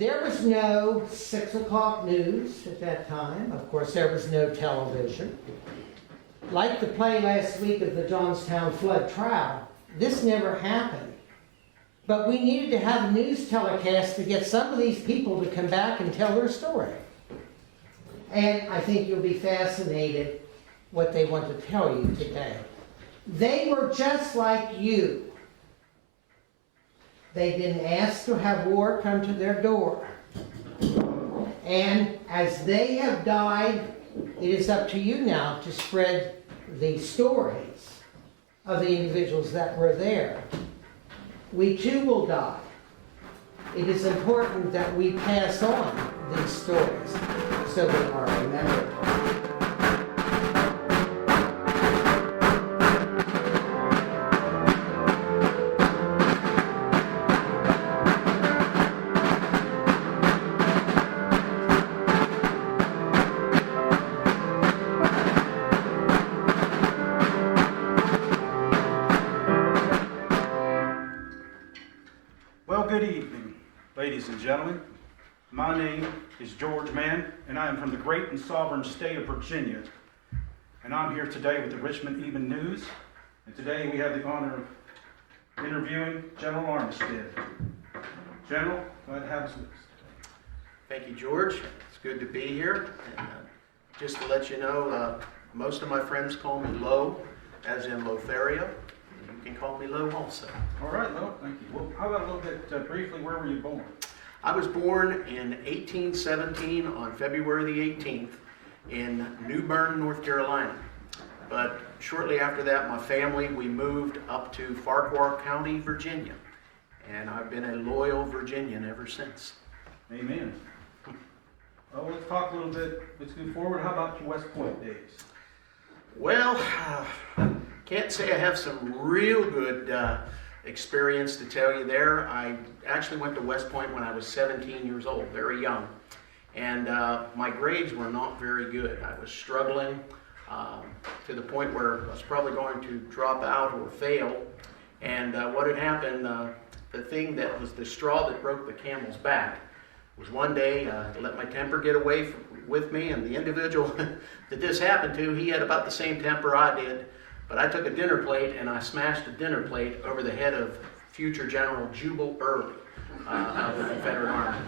There was no 6 o'clock news at that time. Of course, there was no television. Like the play last week of the Johnstown flood trial, this never happened. But we needed to have a news telecast to get some of these people to come back and tell their story. And I think you'll be fascinated what they want to tell you today. They were just like you. They didn't ask to have war come to their door. And as they have died, it is up to you now to spread the stories of the individuals that were there. We too will die. It is important that we pass on these stories so they are remembered. Well, good evening, ladies and gentlemen. My name is George Mann, and I am from the great and sovereign state of Virginia. And I'm here today with the Richmond Even News. And today we have the honor of interviewing General Armistead. General, glad to have us with us. Thank you, George. It's good to be here. And, just to let you know, most of my friends call me Lo, as in Lothario. You can call me Lo also. All right, Lo, thank you. Well, how about a little bit briefly, where were you born? I was born in 1817 on February the 18th in New Bern, North Carolina. But shortly after that, my family, we moved up to Farquhar County, Virginia. And I've been a loyal Virginian ever since. Amen. Well, let's talk a little bit. Let's move forward. How about your West Point days? Well, can't say I have some real good experience to tell you there. I actually went to West Point when I was 17 years old, very young. And my grades were not very good. I was struggling to the point where I was probably going to drop out or fail. And what had happened, the thing that was the straw that broke the camel's back was one day to let my temper get away with me, and the individual that this happened to, he had about the same temper I did. But I took a dinner plate and I smashed a dinner plate over the head of future General Jubal Early of the Confederate Army.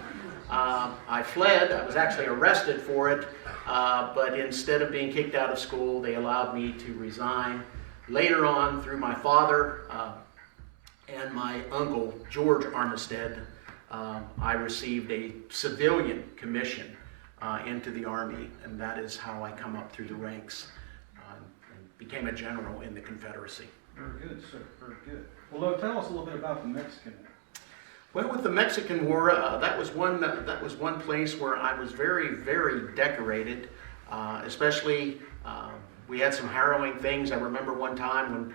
I fled. I was actually arrested for it, but instead of being kicked out of school, they allowed me to resign. Later on, through my father and my uncle, George Armistead, I received a civilian commission into the Army, and that is how I come up through the ranks. Became a general in the Confederacy. Very good, sir. Very good. Well, tell us a little bit about the Mexican War. Well, with the Mexican War, that was one place where I was very, very decorated. Especially, we had some harrowing things. I remember one time when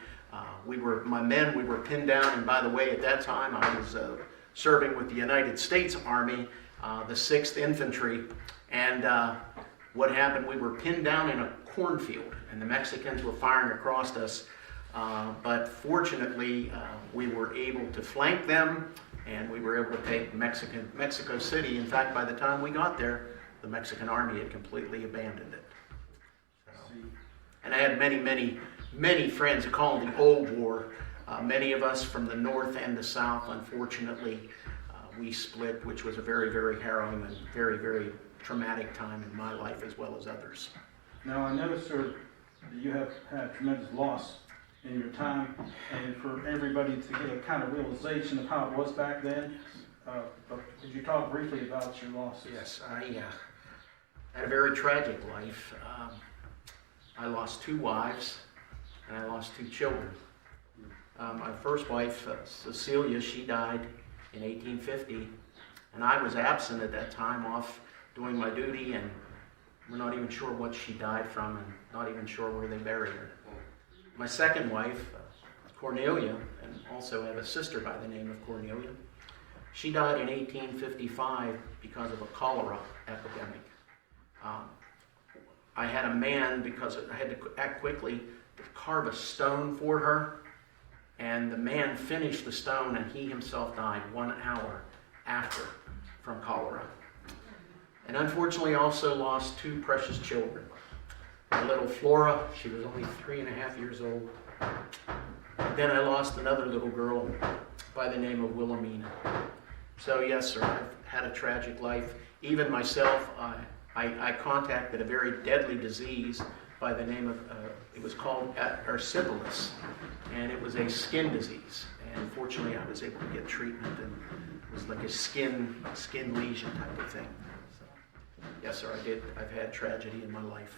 we were pinned down. And by the way, at that time, I was serving with the United States Army, the 6th Infantry, and what happened? We were pinned down in a cornfield. And the Mexicans were firing across us, but fortunately we were able to flank them, and we were able to take Mexico City. In fact, by the time we got there, the Mexican Army had completely abandoned it. So, and I had many, many, many friends who call it the Old War. Many of us from the North and the South, unfortunately, we split, which was a very, very harrowing and very, very traumatic time in my life as well as others. Now, I noticed, sir, you have had tremendous loss in your time, and for everybody to get a kind of realization of how it was back then, but could you talk briefly about your losses? Yes, I had a very tragic life. I lost 2 wives, and I lost 2 children. My first wife, Cecilia, she died in 1850, and I was absent at that time off doing my duty, and we're not even sure what she died from, and not even sure where they buried her. My second wife, Cornelia, and also have a sister by the name of Cornelia, she died in 1855 because of a cholera epidemic. I had a man, because I had to act quickly, to carve a stone for her, and the man finished the stone, and he himself died 1 hour after. from cholera. And unfortunately also lost two precious children. My little Flora, she was only 3.5 years old. Then I lost another little girl by the name of Wilhelmina. So yes, sir, I've had a tragic life. Even myself, I contacted a very deadly disease by the name of, it was called erysipelas, and it was a skin disease. And fortunately, I was able to get treatment, and it was like a skin lesion type of thing. So, yes, sir, I did. I've had tragedy in my life.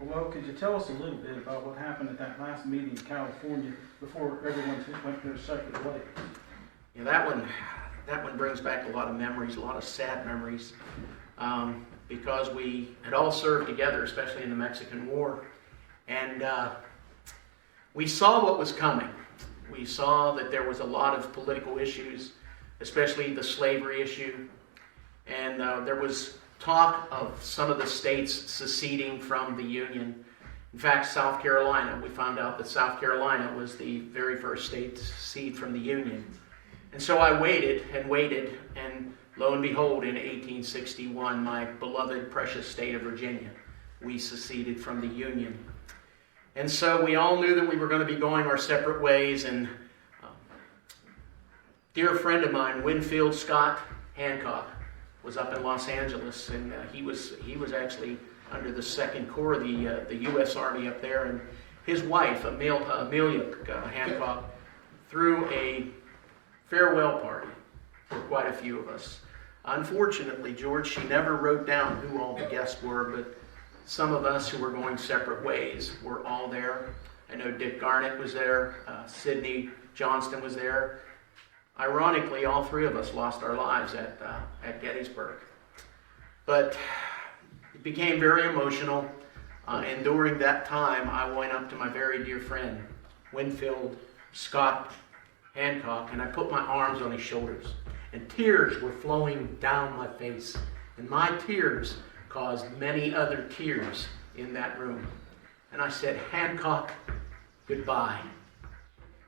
Well, could you tell us a little bit about what happened at that last meeting in California before everyone went their separate ways? Yeah, that one brings back a lot of memories, a lot of sad memories, because we had all served together, especially in the Mexican War, and we saw what was coming. We saw that there was a lot of political issues, especially the slavery issue, and there was talk of some of the states seceding from the Union. In fact, South Carolina, we found out that South Carolina was the very first state to secede from the Union. And so I waited, and lo and behold, in 1861, my beloved, precious state of Virginia, we seceded from the Union. And so we all knew that we were going to be going our separate ways, and a dear friend of mine, Winfield Scott Hancock, was up in Los Angeles, and he was actually under the Second Corps of the U.S. Army up there, and his wife, Amelia Hancock, threw a farewell party for quite a few of us. Unfortunately, George, she never wrote down who all the guests were, but some of us who were going separate ways were all there. I know Dick Garnett was there, Sidney Johnston was there. Ironically, all three of us lost our lives at Gettysburg. But it became very emotional, and during that time, I went up to my very dear friend, Winfield Scott Hancock, and I put my arms on his shoulders, and tears were flowing down my face, and my tears caused many other tears in that room. And I said, "Hancock, goodbye."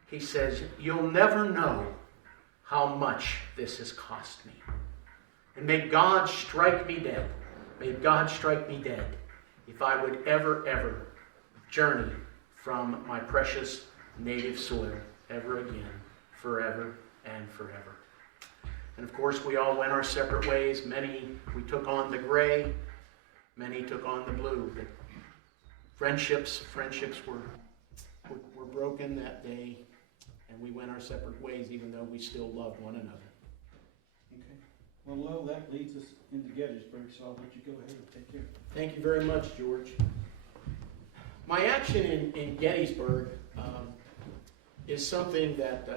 He says, "You'll never know how much this has cost me. And may God strike me dead. May God strike me dead if I would ever journey from my precious native soil ever again, forever and forever." And of course, we all went our separate ways. We took on the gray, many took on the blue. But friendships were broken that day, and we went our separate ways, even though we still loved one another. Okay. Well, Lo, that leads us into Gettysburg, so I'll let you go ahead and take care. Thank you very much, George. My action in Gettysburg is something that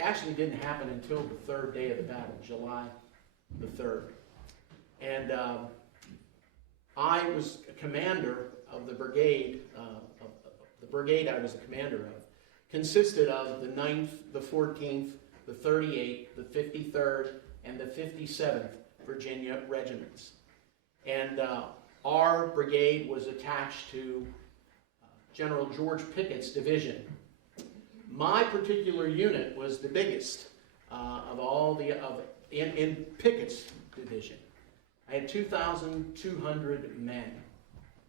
actually didn't happen until the third day of the battle, July the 3rd. And I was a commander of the brigade. The brigade I was the commander of consisted of the 9th, the 14th, the 38th, the 53rd, and the 57th Virginia regiments. And our brigade was attached to General George Pickett's division. My particular unit was the biggest in Pickett's division. I had 2,200 men.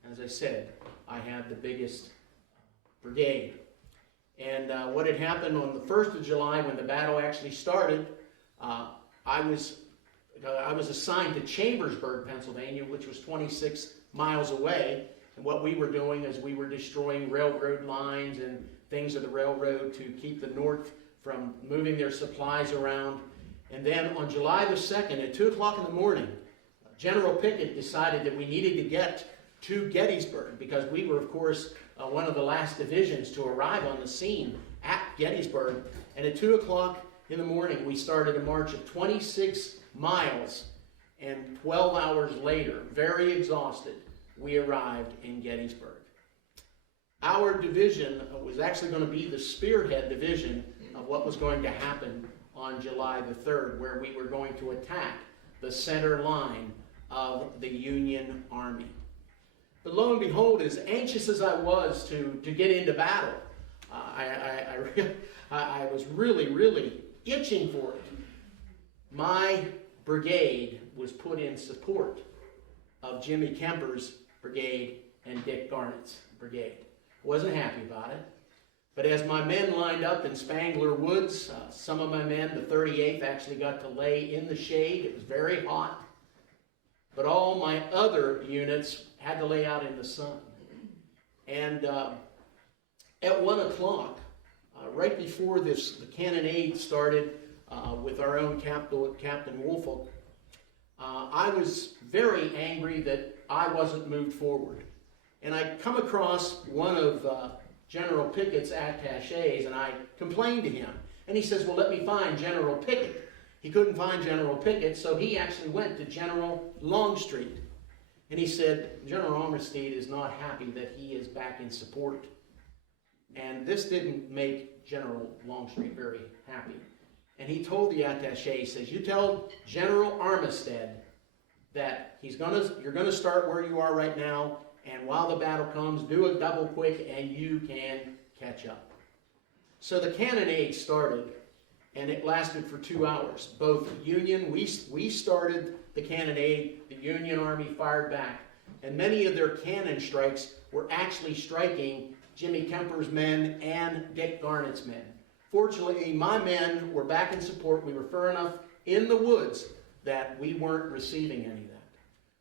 As I said, I had the biggest brigade. And what had happened on the 1st of July when the battle actually started, I was assigned to Chambersburg, Pennsylvania, which was 26 miles away. And what we were doing is we were destroying railroad lines and things of the railroad to keep the North from moving their supplies around. And then on July the 2nd at 2 o'clock in the morning, General Pickett decided that we needed to get to Gettysburg because we were, of course, one of the last divisions to arrive on the scene at Gettysburg. And at 2 o'clock in the morning, we started a march of 26 miles. And 12 hours later, very exhausted, we arrived in Gettysburg. Our division was actually going to be the spearhead division of what was going to happen on July the 3rd, where we were going to attack the center line of the Union Army. But lo and behold, as anxious as I was to get into battle, I was really itching for it. my brigade was put in support of Jimmy Kemper's brigade and Dick Garnett's brigade. Wasn't happy about it. But as my men lined up in Spangler Woods, some of my men, the 38th, actually got to lay in the shade. It was very hot. But all my other units had to lay out in the sun. And at 1 o'clock, right before the cannonade started with our own Captain Woolfolk, I was very angry that I wasn't moved forward. And I come across one of General Pickett's attachés, and I complained to him. And he says, well, let me find General Pickett. He couldn't find General Pickett, so he actually went to General Longstreet. And he said, General Armistead is not happy that he is back in support. And this didn't make General Longstreet very happy. And he told the attaché, he says, you tell General Armistead that you're going to start where you are right now, and while the battle comes, do a double quick and you can catch up. So the cannonade started, and it lasted for 2 hours. Both Union, we started the cannonade, the Union Army fired back, and many of their cannon strikes were actually striking Jimmy Kemper's men and Dick Garnett's men. Fortunately, my men were back in support. We were far enough in the woods that we weren't receiving any of that.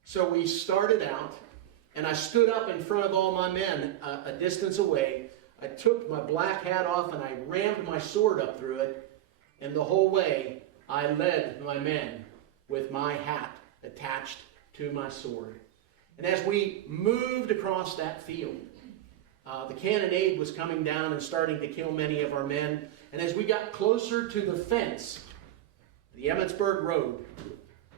So we started out, and I stood up in front of all my men a distance away. I took my black hat off and I rammed my sword up through it, and the whole way I led my men with my hat attached to my sword. And as we moved across that field, the cannonade was coming down and starting to kill many of our men. And as we got closer to the fence, the Emmitsburg Road,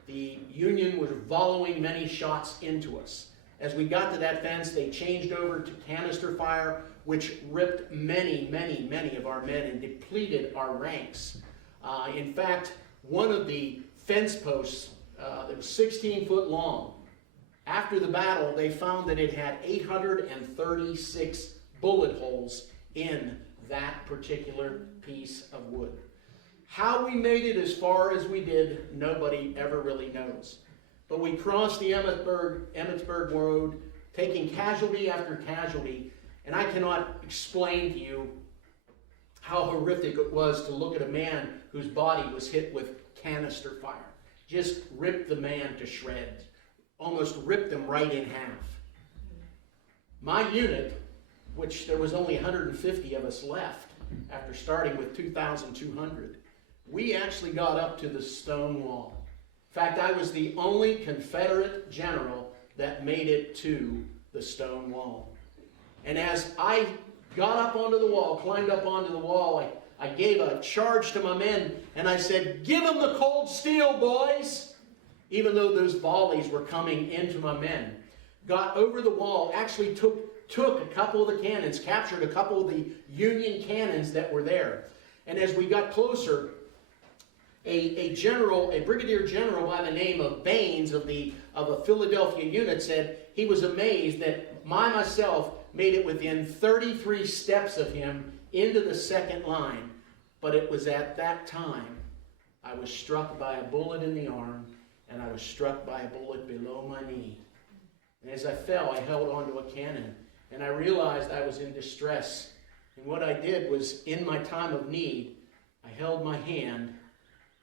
the Union was volleying many shots into us. As we got to that fence, they changed over to canister fire, which ripped many, many, many of our men and depleted our ranks. In fact, one of the fence posts that was 16 foot long, after the battle, they found that it had 836 bullet holes in that particular piece of wood. How we made it as far as we did, nobody ever really knows. But we crossed the Emmitsburg Road, taking casualty after casualty, and I cannot explain to you how horrific it was to look at a man whose body was hit with canister fire. Just ripped the man to shreds. Almost ripped them right in half. My unit, which there was only 150 of us left after starting with 2,200, we actually got up to the stone wall. In fact, I was the only Confederate general that made it to the stone wall. And as I got up onto the wall, climbed up onto the wall, I gave a charge to my men, and I said, "Give them the cold steel, boys!" Even though those volleys were coming into my men. Got over the wall, actually took a couple of the cannons, captured a couple of the Union cannons that were there. And as we got closer, a brigadier general by the name of Baines of a Philadelphia unit said he was amazed that myself made it within 33 steps of him into the second line. But it was at that time I was struck by a bullet in the arm, and I was struck by a bullet below my knee. And as I fell, I held onto a cannon, and I realized I was in distress. And what I did was, in my time of need, I held my hand,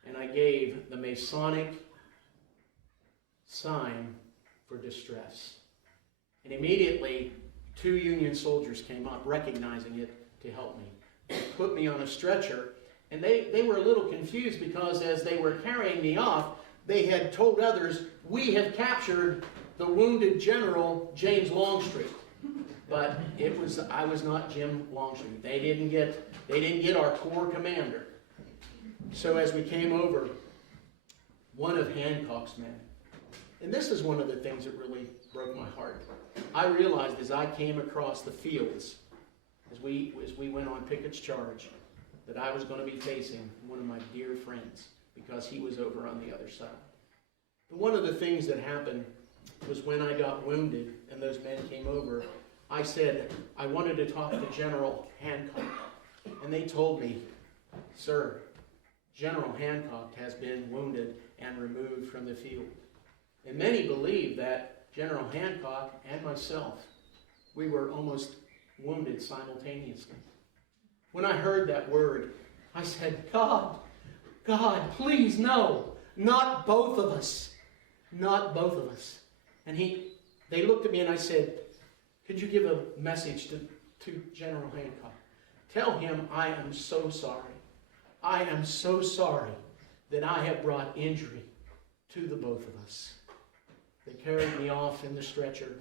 and I gave the Masonic sign for distress. And immediately, 2 Union soldiers came up, recognizing it, to help me. They put me on a stretcher, and they were a little confused because as they were carrying me off, they had told others, "We have captured the wounded General James Longstreet." But I was not Jim Longstreet. They didn't get our corps commander. So as we came over, one of Hancock's men, and this is one of the things that really broke my heart. I realized as I came across the fields, as we went on Pickett's charge, that I was going to be facing one of my dear friends, because he was over on the other side. But one of the things that happened was when I got wounded and those men came over, I said I wanted to talk to General Hancock. And they told me, "Sir, General Hancock has been wounded and removed from the field. And many believe that General Hancock and myself, we were almost wounded simultaneously. When I heard that word, I said, God, please, no, not both of us. Not both of us. And they looked at me and I said, could you give a message to General Hancock? Tell him I am so sorry. I am so sorry that I have brought injury to the both of us. They carried me off in the stretcher.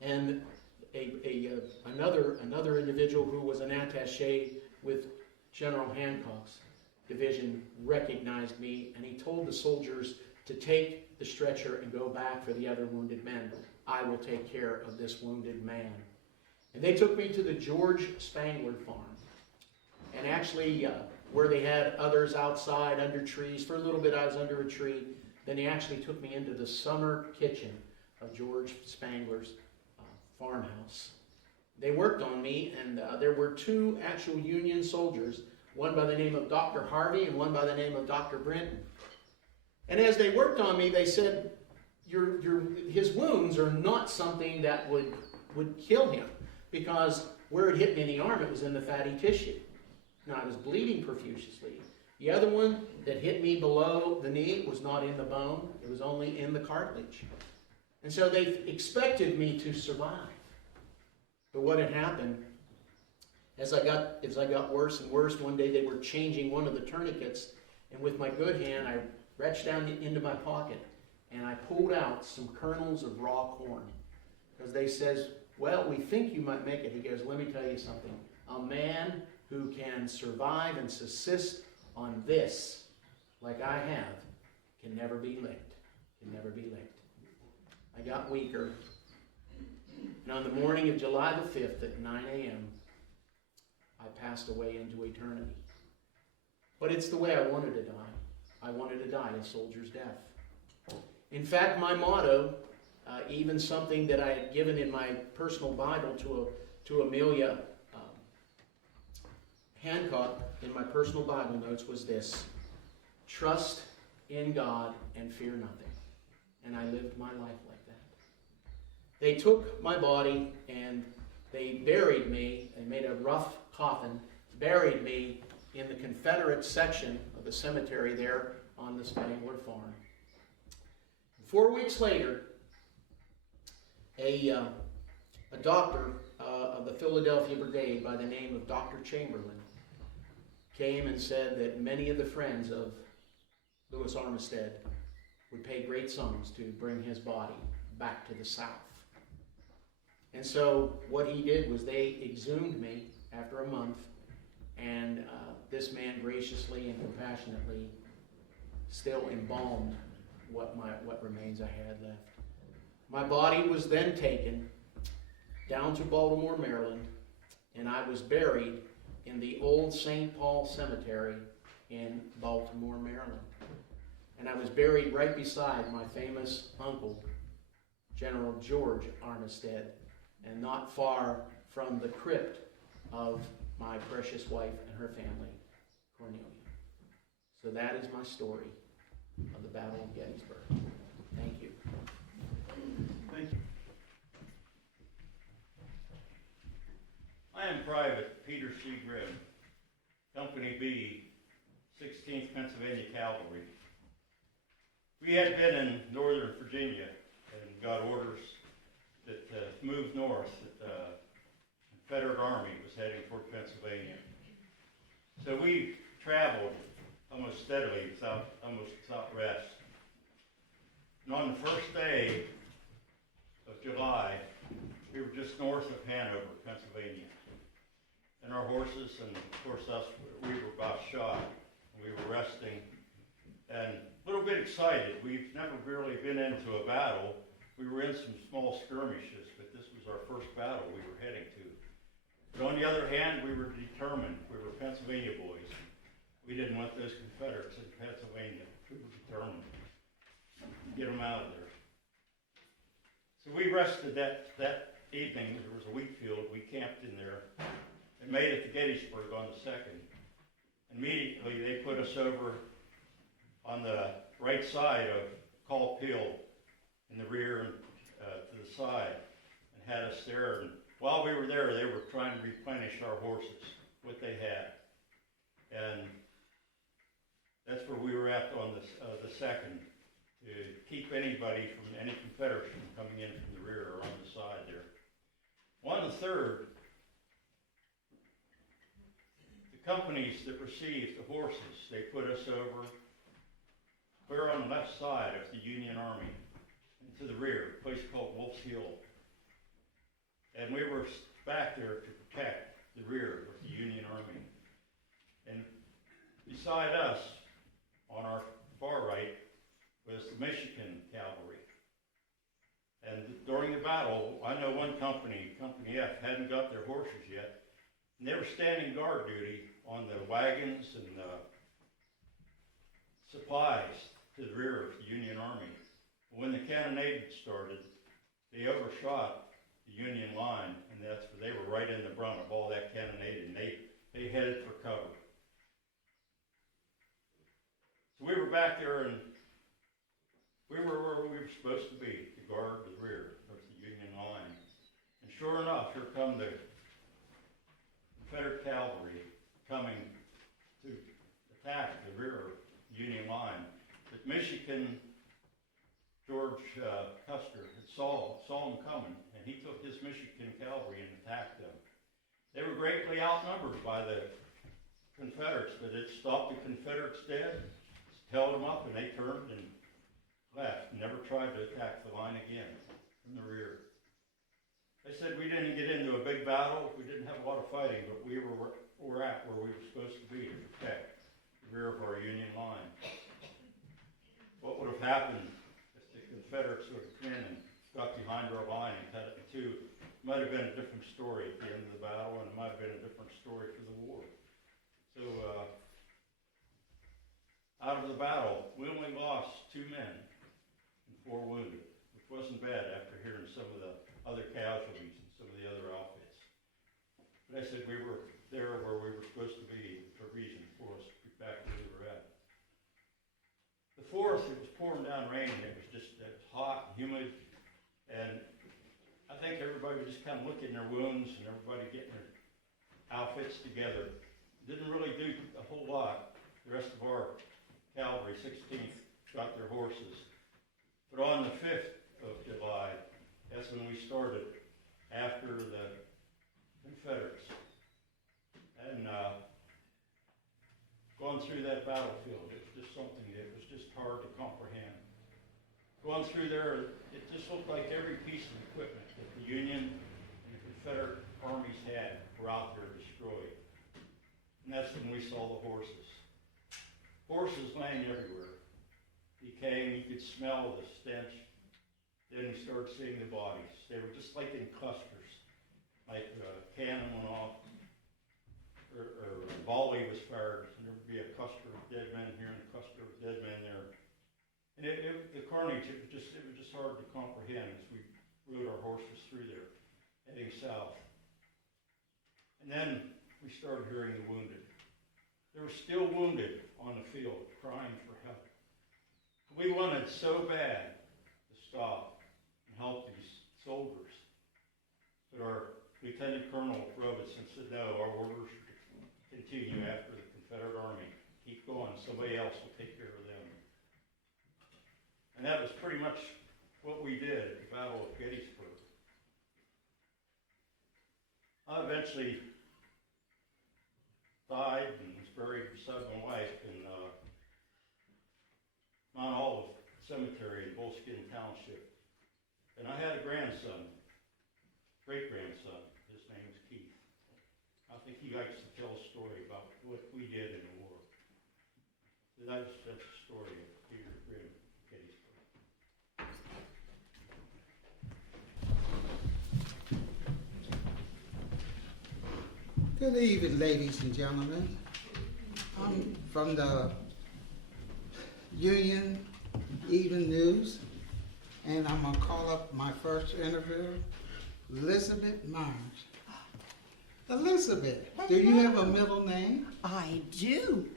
And another individual who was an attaché with General Hancock's division recognized me, and he told the soldiers to take the stretcher and go back for the other wounded men. I will take care of this wounded man. And they took me to the George Spangler farm. And actually, where they had others outside under trees, for a little bit I was under a tree. Then they actually took me into the summer kitchen of George Spangler's farmhouse. They worked on me, and there were two actual Union soldiers, one by the name of Dr. Harvey and one by the name of Dr. Brenton. And as they worked on me, they said, his wounds are not something that would kill him, because where it hit me in the arm, it was in the fatty tissue. Now, I was bleeding profusely. The other one that hit me below the knee was not in the bone. It was only in the cartilage. And so they expected me to survive. But what had happened, as I got worse and worse, one day they were changing one of the tourniquets, and with my good hand, I reached down into my pocket, and I pulled out some kernels of raw corn. Because they says, well, we think you might make it. He goes, let me tell you something. A man who can survive and subsist on this, like I have, can never be licked. Can never be licked. I got weaker. And on the morning of July the 5th at 9 a.m., I passed away into eternity. But it's the way I wanted to die. I wanted to die a soldier's death. In fact, my motto, even something that I had given in my personal Bible to Amelia Hancock in my personal Bible notes, was this: trust in God and fear nothing. And I lived my life like that. They took my body and they buried me. They made a rough coffin, buried me in the Confederate section of the cemetery there on the Spangler farm. 4 weeks later, a doctor of the Philadelphia Brigade by the name of Dr. Chamberlain came and said that many of the friends of Louis Armistead would pay great sums to bring his body back to the South. And so what he did was they exhumed me after a month, and this man graciously and compassionately still embalmed what remains I had left. My body was then taken down to Baltimore, Maryland, and I was buried in the old St. Paul Cemetery in Baltimore, Maryland. And I was buried right beside my famous uncle, General George Armistead, and not far from the crypt of my precious wife and her family, Cornelia. So that is my story of the Battle of Gettysburg. Thank you. Thank you. I am Private Peter C. Grimm, Company B, 16th Pennsylvania Cavalry. We had been in Northern Virginia and got orders that moved north, that the Confederate Army was heading toward Pennsylvania. So we traveled almost steadily, without rest. And on the first day of July, we were just north of Hanover, Pennsylvania. And our horses, and of course us, we were about shot. We were resting and a little bit excited. We've never really been into a battle. We were in some small skirmishes, but this was our first battle we were heading to. But on the other hand, we were determined. We were Pennsylvania boys. We didn't want those Confederates in Pennsylvania. We were determined to get them out of there. So we rested that evening. There was a wheat field. We camped in there and made it to Gettysburg on the 2nd. Immediately they put us over on the right side of Culp Hill in the rear and to the side, and had us there. And while we were there, they were trying to replenish our horses, what they had. And that's where we were at on the 2nd, to keep anybody from any Confederates from coming in from the rear or on the side there. On the 3rd, the companies that received the horses, they put us over clear on the left side of the Union Army, and to the rear, a place called Wolf's Hill. And we were back there to protect the rear of the Union Army. And beside us, on our far right, was the Michigan Cavalry. And during the battle, I know one company, Company F, hadn't got their horses yet, and they were standing guard duty on the wagons and the supplies to the rear of the Union Army. When the cannonade started, they overshot the Union line, and that's where they were right in the brunt of all that cannonade, and they headed for cover. So we were back there, and we were where we were supposed to be, to guard the rear of the Union line. And sure enough, here come the Confederate cavalry coming to attack the rear of the Union line. But Michigan, George Custer, saw them coming, and he took his Michigan cavalry and attacked them. They were greatly outnumbered by the Confederates, but it stopped the Confederates dead, held them up, and they turned and left, never tried to attack the line again from the rear. They said we didn't get into a big battle, we didn't have a lot of fighting, but we were at where we were supposed to be to protect the rear of our Union line. What would have happened if the Confederates would have come in and got behind our line and cut it in two? It might have been a different story at the end of the battle, and it might have been a different story for the war. So, out of the battle, we only lost 2 men and 4 wounded, which wasn't bad after hearing some of the other casualties and some of the other outfits. But I said we were there where we were supposed to be for a reason for us to be back where we were at. The 4th, it was pouring down rain, and it was hot and humid, and I think everybody was just kind of looking at their wounds and everybody getting their outfits together. Didn't really do a whole lot. The rest of our cavalry, 16th, got their horses. But on the 5th of July, that's when we started after the Confederates. And going through that battlefield, it was just something that was just hard to comprehend. Going through there, it just looked like every piece of equipment that the Union and the Confederate armies had were out there destroyed. And that's when we saw the horses. Horses laying everywhere, decaying. You could smell the stench. Then we started seeing the bodies. They were just like in clusters, like a cannon went off, or a volley was fired, and there would be a cluster of dead men here and a cluster of dead men there. And the carnage, it was just hard to comprehend as we rode our horses through there, heading south. And then we started hearing the wounded. They were still wounded on the field, crying for help. We wanted so bad to stop and help these soldiers. But our Lieutenant Colonel Robertson said, no, our orders should continue after the Confederate Army. Keep going, somebody else will take care of them. And that was pretty much what we did at the Battle of Gettysburg. I eventually died and was buried beside my wife in Mount Olive Cemetery in Bullskin Township. And I had a grandson, great-grandson. His name is Keith. I think he likes to tell a story about what we did in the war. So that's the story of Peter Grimm, Gettysburg. Good evening, ladies and gentlemen. I'm from the Union Evening News, and I'm gonna call up my first interviewer, Elizabeth Myers. Elizabeth, do you have a middle name? I do.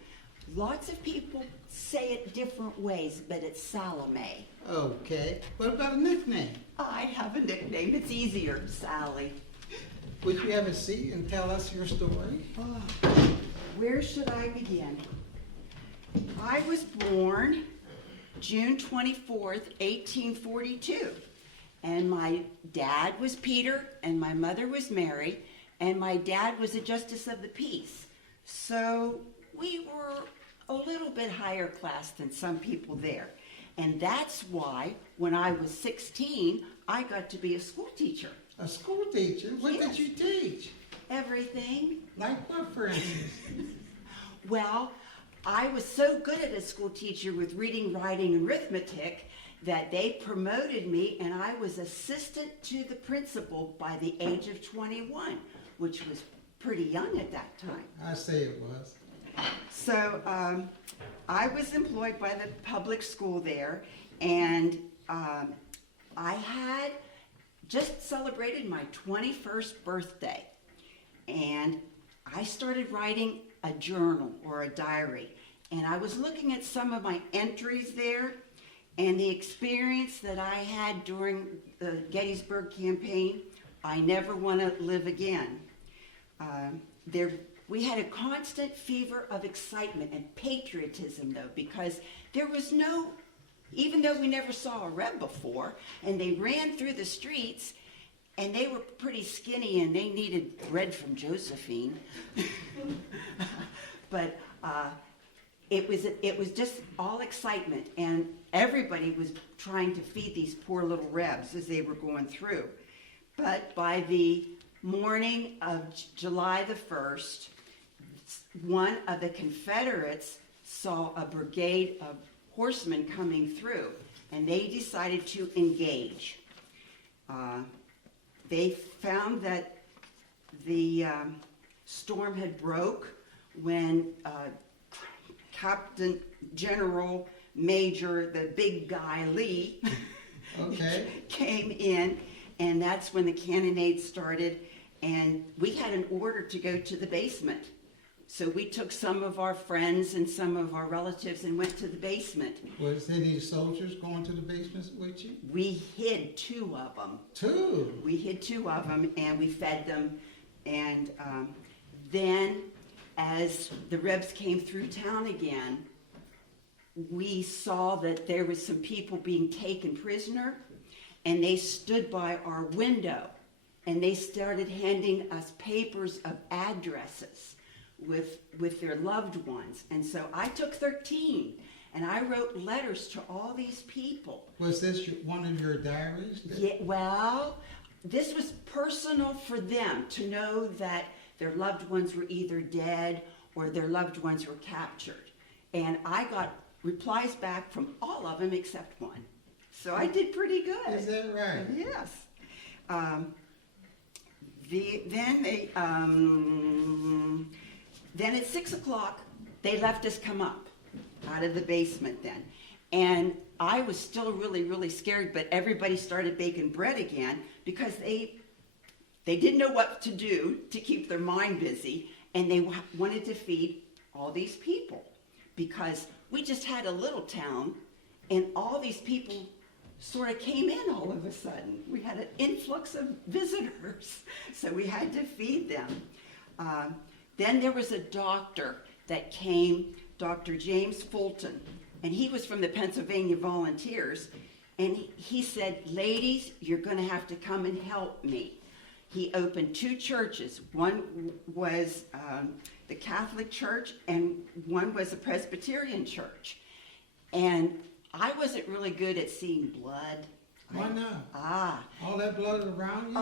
Lots of people say it different ways, but it's Salome. Okay. What about a nickname? I have a nickname. It's easier, Sally. Would you have a seat and tell us your story? Oh, where should I begin? I was born June 24th, 1842. And my dad was Peter, and my mother was Mary, and my dad was a justice of the peace. So we were a little bit higher class than some people there. And that's why, when I was 16, I got to be a school teacher. A school teacher? What Yes. did you teach? Everything. Like what, for instance? Well, I was so good at a school teacher with reading, writing, and arithmetic that they promoted me, and I was assistant to the principal by the age of 21, which was pretty young at that time. I say it was. So I was employed by the public school there, and I had just celebrated my 21st birthday, and I started writing a journal or a diary, and I was looking at some of my entries there, and the experience that I had during the Gettysburg campaign, I never want to live again. We had a constant fever of excitement and patriotism, though, because there was no, even though we never saw a Reb before, and they ran through the streets, and they were pretty skinny, and they needed bread from Josephine. But it was just all excitement, and everybody was trying to feed these poor little Rebs as they were going through. But by the morning of July the 1st, one of the Confederates saw a brigade of horsemen coming through, and they decided to engage. They found that the storm had broke when Captain General Major, the big guy Lee, Okay. came in, and that's when the cannonade started, and we had an order to go to the basement. So we took some of our friends and some of our relatives and went to the basement. Was any soldiers going to the basements with you? We hid 2 of them. 2? We hid 2 of them, and we fed them. And then, as the Rebs came through town again, we saw that there was some people being taken prisoner, and they stood by our window, and they started handing us papers of addresses with their loved ones. And so I took 13, and I wrote letters to all these people. Was this one of your diaries? Yeah, well, this was personal for them to know that their loved ones were either dead or their loved ones were captured. And I got replies back from all of them except one. So I did pretty good. Is that right? Yes. Then at 6 o'clock, they left us come up out of the basement then. And I was still really, really scared, but everybody started baking bread again because they didn't know what to do to keep their mind busy, and they wanted to feed all these people because we just had a little town, and all these people sort of came in all of a sudden. We had an influx of visitors, so we had to feed them. Then there was a doctor that came, Dr. James Fulton, and he was from the Pennsylvania Volunteers, and he said, "Ladies, you're going to have to come and help me." He opened 2 churches. One was the Catholic Church, and one was a Presbyterian church. And I wasn't really good at seeing blood. Why not? All that blood around you?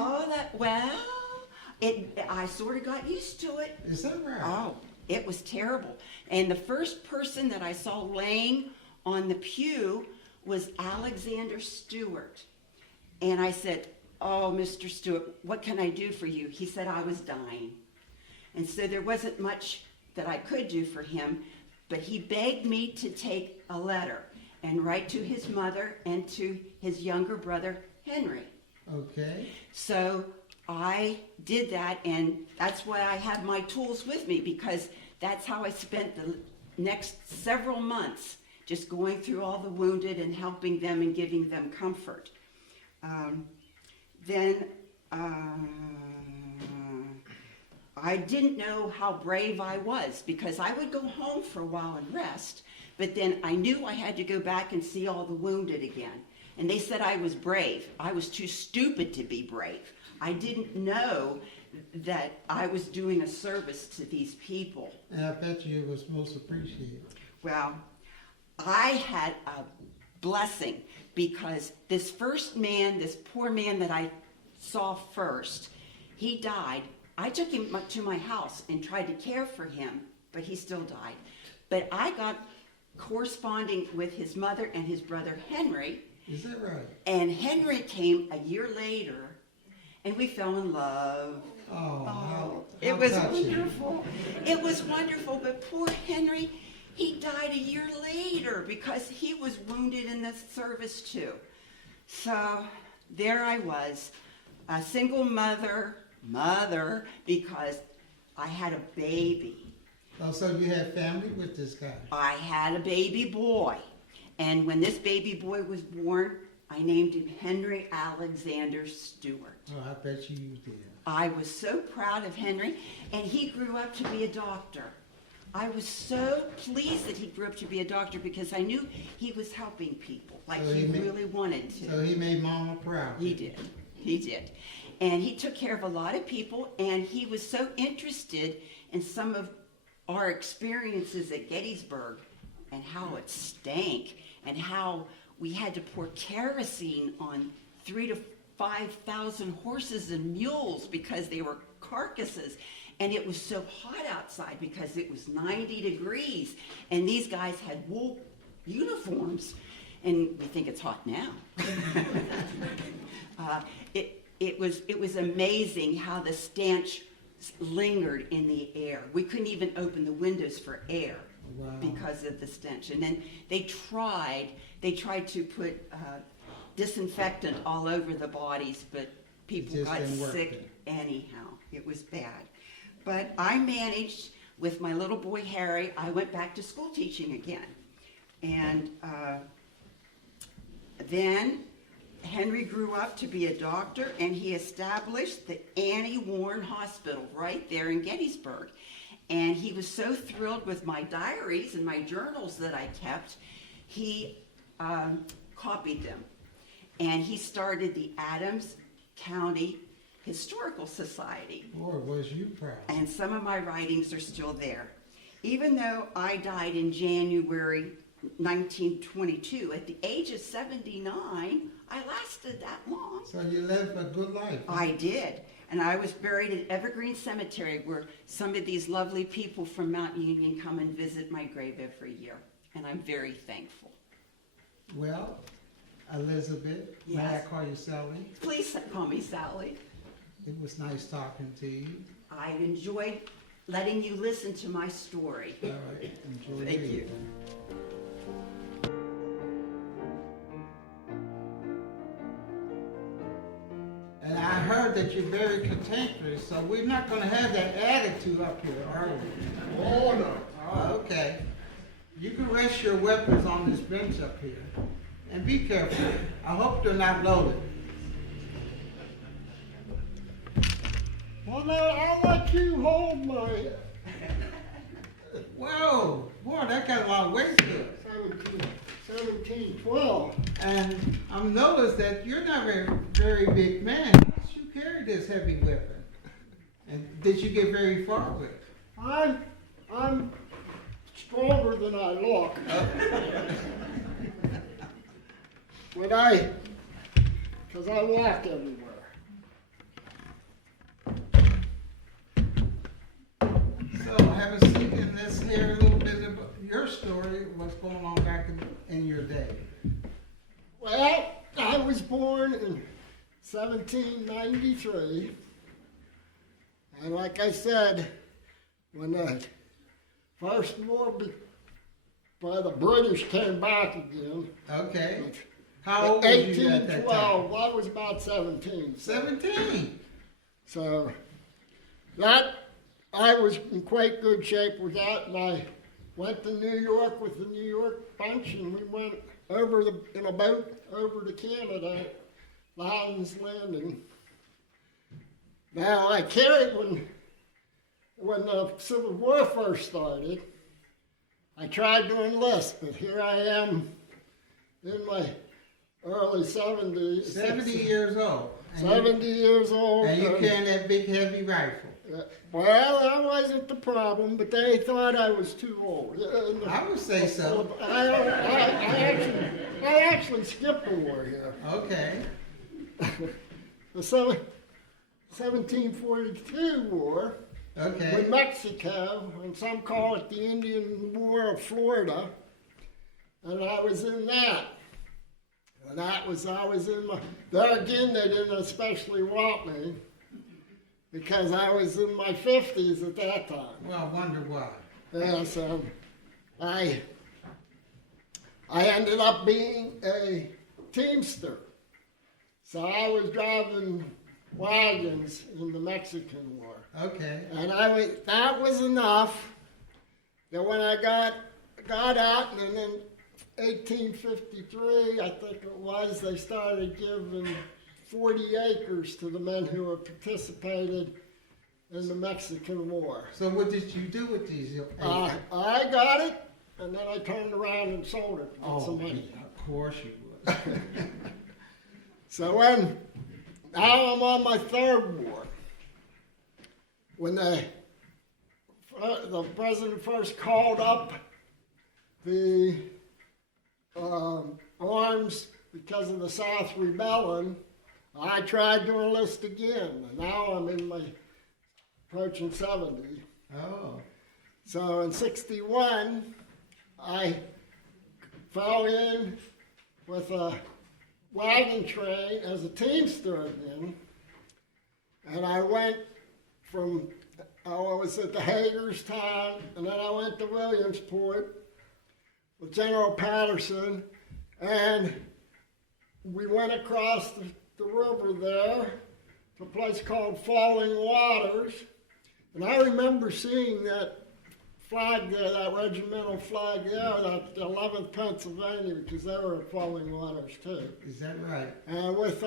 I sort of got used to it. Is that right? Oh, it was terrible. And the first person that I saw laying on the pew was Alexander Stewart. And I said, "Oh, Mr. Stewart, what can I do for you?" He said I was dying. And so there wasn't much that I could do for him, but he begged me to take a letter and write to his mother and to his younger brother, Henry. Okay. So I did that, and that's why I have my tools with me, because that's how I spent next several months just going through all the wounded and helping them and giving them comfort. Then I didn't know how brave I was, because I would go home for a while and rest, but then I knew I had to go back and see all the wounded again. And they said I was brave. I was too stupid to be brave. I didn't know that I was doing a service to these people. And I bet you it was most appreciated. Well, I had a blessing, because this first man, this poor man that I saw first, he died. I took him to my house and tried to care for him, but he still died. But I got corresponding with his mother and his brother Henry. Is that right? And Henry came a year later, and we fell in love. Oh, It how was touching. wonderful. It was wonderful, but poor Henry, he died a year later because he was wounded in the service too. So there I was, a single mother, because I had a baby. Oh, so you had family with this guy? I had a baby boy. And when this baby boy was born, I named him Henry Alexander Stewart. Oh, I bet you did. I was so proud of Henry, and he grew up to be a doctor. I was so pleased that he grew up to be a doctor, because I knew he was helping people like So he he really wanted to. So he made Mama proud. He did. And he took care of a lot of people, and he was so interested in some of our experiences at Gettysburg and how it stank and how we had to pour kerosene on 3,000 to 5,000 horses and mules because they were carcasses. And it was so hot outside because it was 90 degrees. And these guys had wool uniforms. And we think it's hot now. It was amazing how the stench lingered in the air. We couldn't even open the windows for air. Wow. Because of the stench. And then they tried to put disinfectant all over the bodies, but people just got didn't work sick anyhow. It was bad. But I managed, with my little boy Harry, I went back to school teaching again. And then Henry grew up to be a doctor, and he established the Annie Warren Hospital right there in Gettysburg. And he was so thrilled with my diaries and my journals that I kept, he copied them. And he started the Adams County Historical Society. Boy, was you proud. And some of my writings are still there. Even though I died in January 1922, at the age of 79, I lasted that long. So you lived a good life. Huh? I did. And I was buried at Evergreen Cemetery, where some of these lovely people from Mount Union come and visit my grave every year. And I'm very thankful. Well, Elizabeth, may I Yes. call you Sally? Please call me Sally. It was nice talking to you. I enjoyed letting you listen to my story. All right, enjoy Thank your you. evening. And I heard that you're very cantankerous, so we're not going to have that attitude up here, are we? Oh, no. Oh, okay. You can rest your weapons on this bench up here. And be careful. I hope they're not loaded. Well, now, I'll let you hold my Whoa, boy, that got a lot of weight to it. 1712. And I've noticed that you're not a very big man. How did you carry this heavy weapon? And did you get very far with it? I'm stronger than I look. Because I walk everywhere. So, having seen this here a little bit about your story, what's going on back in your day? Well, I was born in 1793. And like I said, when the first war by the British came back again, Okay. How old were you at that time? 1812, I was about 17. 17. So that I was in quite good shape with that, and went to New York with the New York bunch, and we went in a boat over to Canada, Loudon's Landing. Now, I carried when the Civil War first started, I tried to enlist, but here I am in my early 70s. 70 years old. And 70 years old. And you carrying that big heavy rifle. Well, that wasn't the problem, but they thought I was too old. I would say so. I actually skipped a war here. Okay. The 1742 war Okay. with Mexico, and some call it the Indian War of Florida, and I was in that. And I was in my, there again, they didn't especially want me, because I was in my 50s at that time. Well, I wonder why. Yes, I ended up being a teamster. So I was driving wagons in the Mexican War. Okay. And that was enough that when I got out, and then 1853, I think it was, they started giving 40 acres to the men who had participated in the Mexican War. So what did you do with these acres? I got it, and then I turned around and sold it to get Oh, some money. of course you would. So now I'm on my third war. When the president first called up the arms because of the South Rebellion, I tried to enlist again. And now I'm in my approaching 70. Oh. So in 61, I fell in with a wagon train as a teamster again, and I went from, I was at the Hagerstown, and then I went to Williamsport with General Patterson, and we went across the river there to a place called Falling Waters, and I remember seeing that flag there, that regimental flag there, that the 11th Pennsylvania, because they were at Falling Waters too. Is that right? And with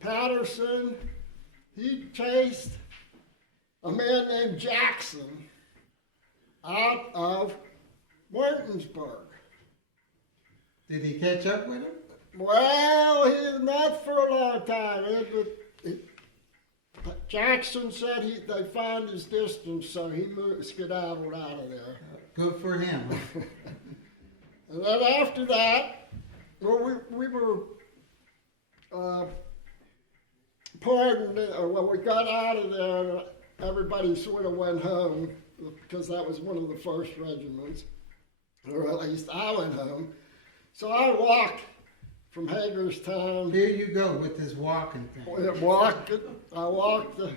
Patterson, he chased a man named Jackson out of Martinsburg. Did he catch up with him? Well, not for a long time. Jackson said they found his distance, so he skedaddled out of there. Good for him. And then after that, well, we were we got out of there, and everybody sort of went home, because that was one of the first regiments, or at least I went home. So I walked from Hagerstown. Here you go with this walking thing. I walked to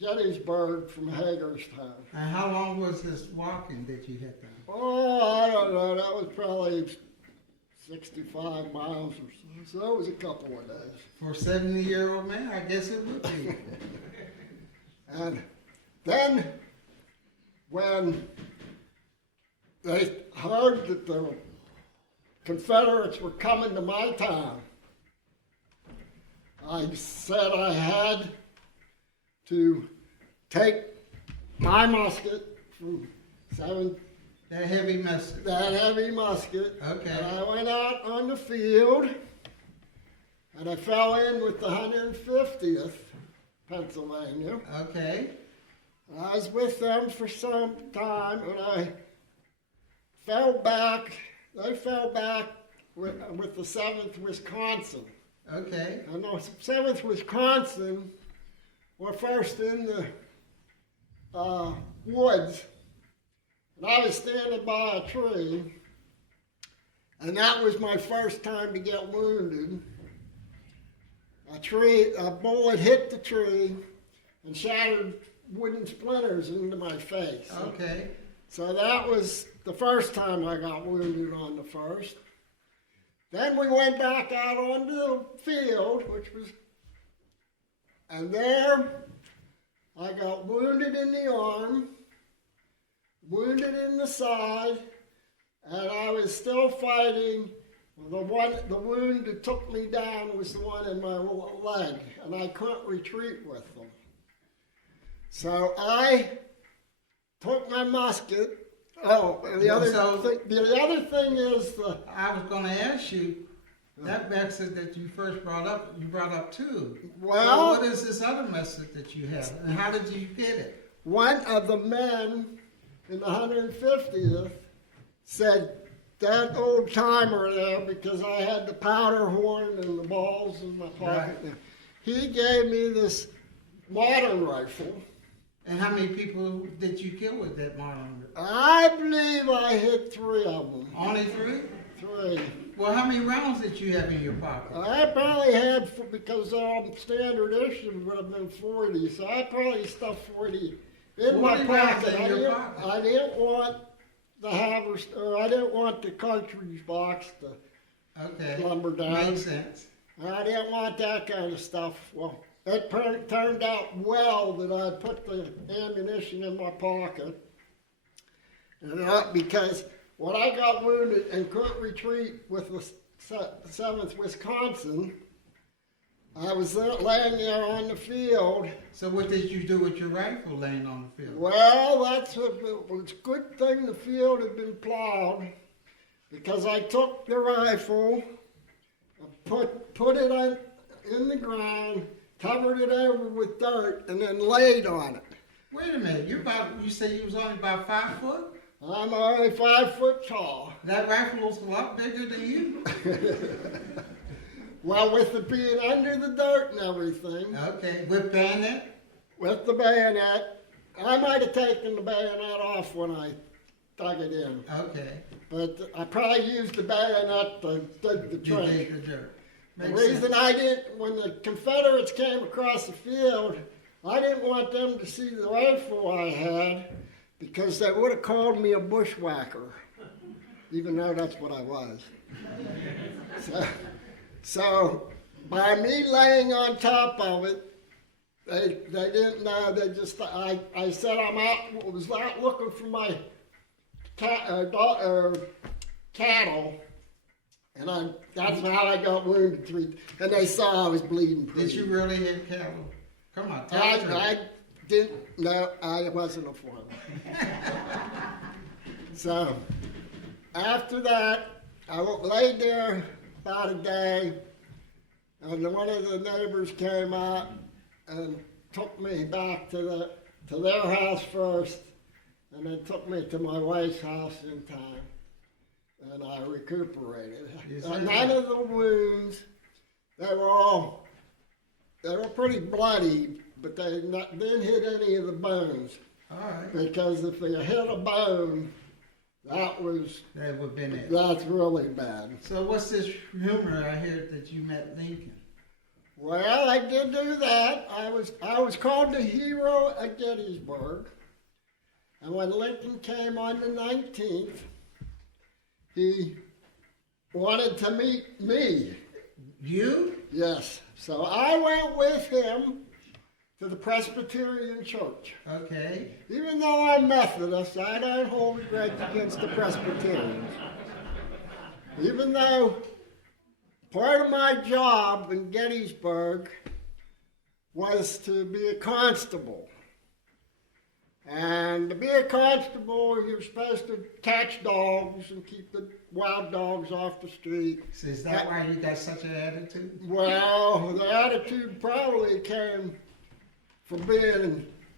Gettysburg from Hagerstown. And how long was this walking that you had done? Oh, I don't know. That was probably 65 miles or so. So it was a couple of days. For a 70-year-old man, I guess it would be. And then when they heard that the Confederates were coming to my town, I said I had to take my musket from That heavy musket. that heavy musket. Okay. And I went out on the field, and I fell in with the 150th Pennsylvania. Okay. I was with them for some time, and I fell back. They fell back with the 7th Wisconsin. Okay. And the 7th Wisconsin were first in the woods. And I was standing by a tree, and that was my first time to get wounded. A bullet hit the tree and shattered wooden splinters into my face. Okay. So that was the first time I got wounded on the 1st. Then we went back out onto the field, and there I got wounded in the arm. wounded in the side, and I was still fighting. The wound that took me down was the one in my leg, and I couldn't retreat with them. So I took my musket. Oh, and the other thing is I was going to ask you, that message that you first brought up, you brought up two. Well, so what is this other message that you have, and how did you get it? one of the men in the 150th said, that old timer there, because I had the powder horn and the balls in my pocket. Right. He gave me this modern rifle. And how many people did you kill with that modern? I believe I hit 3 of them. Only 3? 3. Well, how many rounds did you have in your pocket? I probably had, because they're on standard issue, would have been 40. So I probably stuffed 40 in my 40 rounds pocket. in your pocket. I didn't want the I didn't want the cartridge box to lumber down. Makes sense. I didn't want that kind of stuff. Well, it turned out well that I put the ammunition in my pocket. And because when I got wounded and couldn't retreat with the 7th Wisconsin, I was laying there on the field. So what did you do with your rifle laying on the field? Well, it was a good thing the field had been plowed, because I took the rifle, put it in the ground, covered it over with dirt, and then laid on it. Wait a minute, you said you was only about 5 foot? I'm only 5 foot tall. That rifle was a lot bigger than you. Well, with it being under the dirt and everything. Okay, with bayonet? With the bayonet. I might have taken the bayonet off when I dug it in. Okay. But I probably used the bayonet to dig the You trench. dig the dirt. The Makes reason sense. I didn't, when the Confederates came across the field, I didn't want them to see the rifle I had, because they would have called me a bushwhacker, even though that's what I was. So by me laying on top of it, they didn't know. They just, I said was out looking for my cattle, and that's how I got wounded 3. And they saw I was bleeding. Did you really hit cattle? Come on, tell the truth. I didn't. No, I wasn't a foreman. So after that, I laid there about a day, and one of the neighbors came out and took me back to their house first, and then took me to my wife's house in time, and I recuperated. None of the wounds, they were pretty bloody, but they didn't hit any of the bones. All right. Because if they hit a bone, that would have been it. That's really bad. So what's this rumor I hear that you met Lincoln? Well, I did do that. I was called the hero at Gettysburg. And when Lincoln came on the 19th, he wanted to meet me. You? Yes. So I went with him to the Presbyterian Church. Okay. Even though I'm Methodist, I don't hold a grudge against the Presbyterians. Even though part of my job in Gettysburg was to be a constable. And to be a constable, you're supposed to catch dogs and keep the wild dogs off the street. So is that why you got such an attitude? Well, the attitude probably came from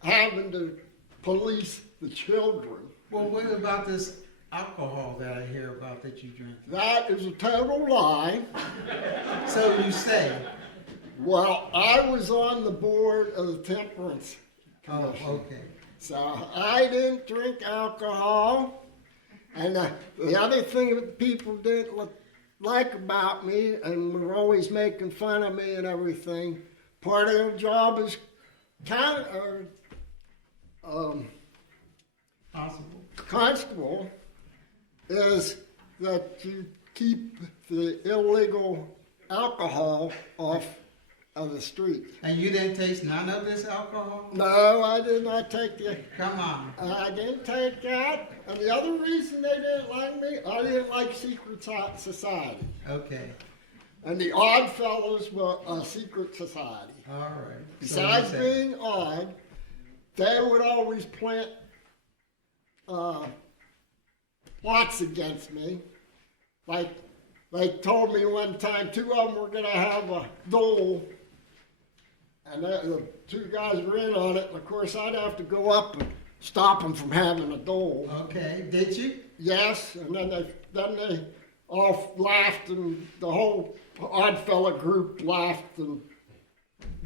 having to police the children. Well, what about this alcohol that I hear about that you drink? That is a total lie. So you say? Well, I was on the board of the Temperance Oh, Commission. okay. So I didn't drink alcohol. And the other thing that people didn't like about me, and were always making fun of me and everything, part of the job is constable is that you keep the illegal alcohol off of the street. And you didn't taste none of this alcohol? No, I did not take the. Come on. I didn't take that. And the other reason they didn't like me, I didn't like secret society. Okay. And the Odd Fellows were a secret society. All right. So Besides you said- being odd, they would always plant plots against me. Like they told me one time, 2 of them were going to have a duel. And the 2 guys were in on it. And of course, I'd have to go up and stop them from having a duel. Okay. Did you? Yes, and then they all laughed, and the whole Oddfellow group laughed and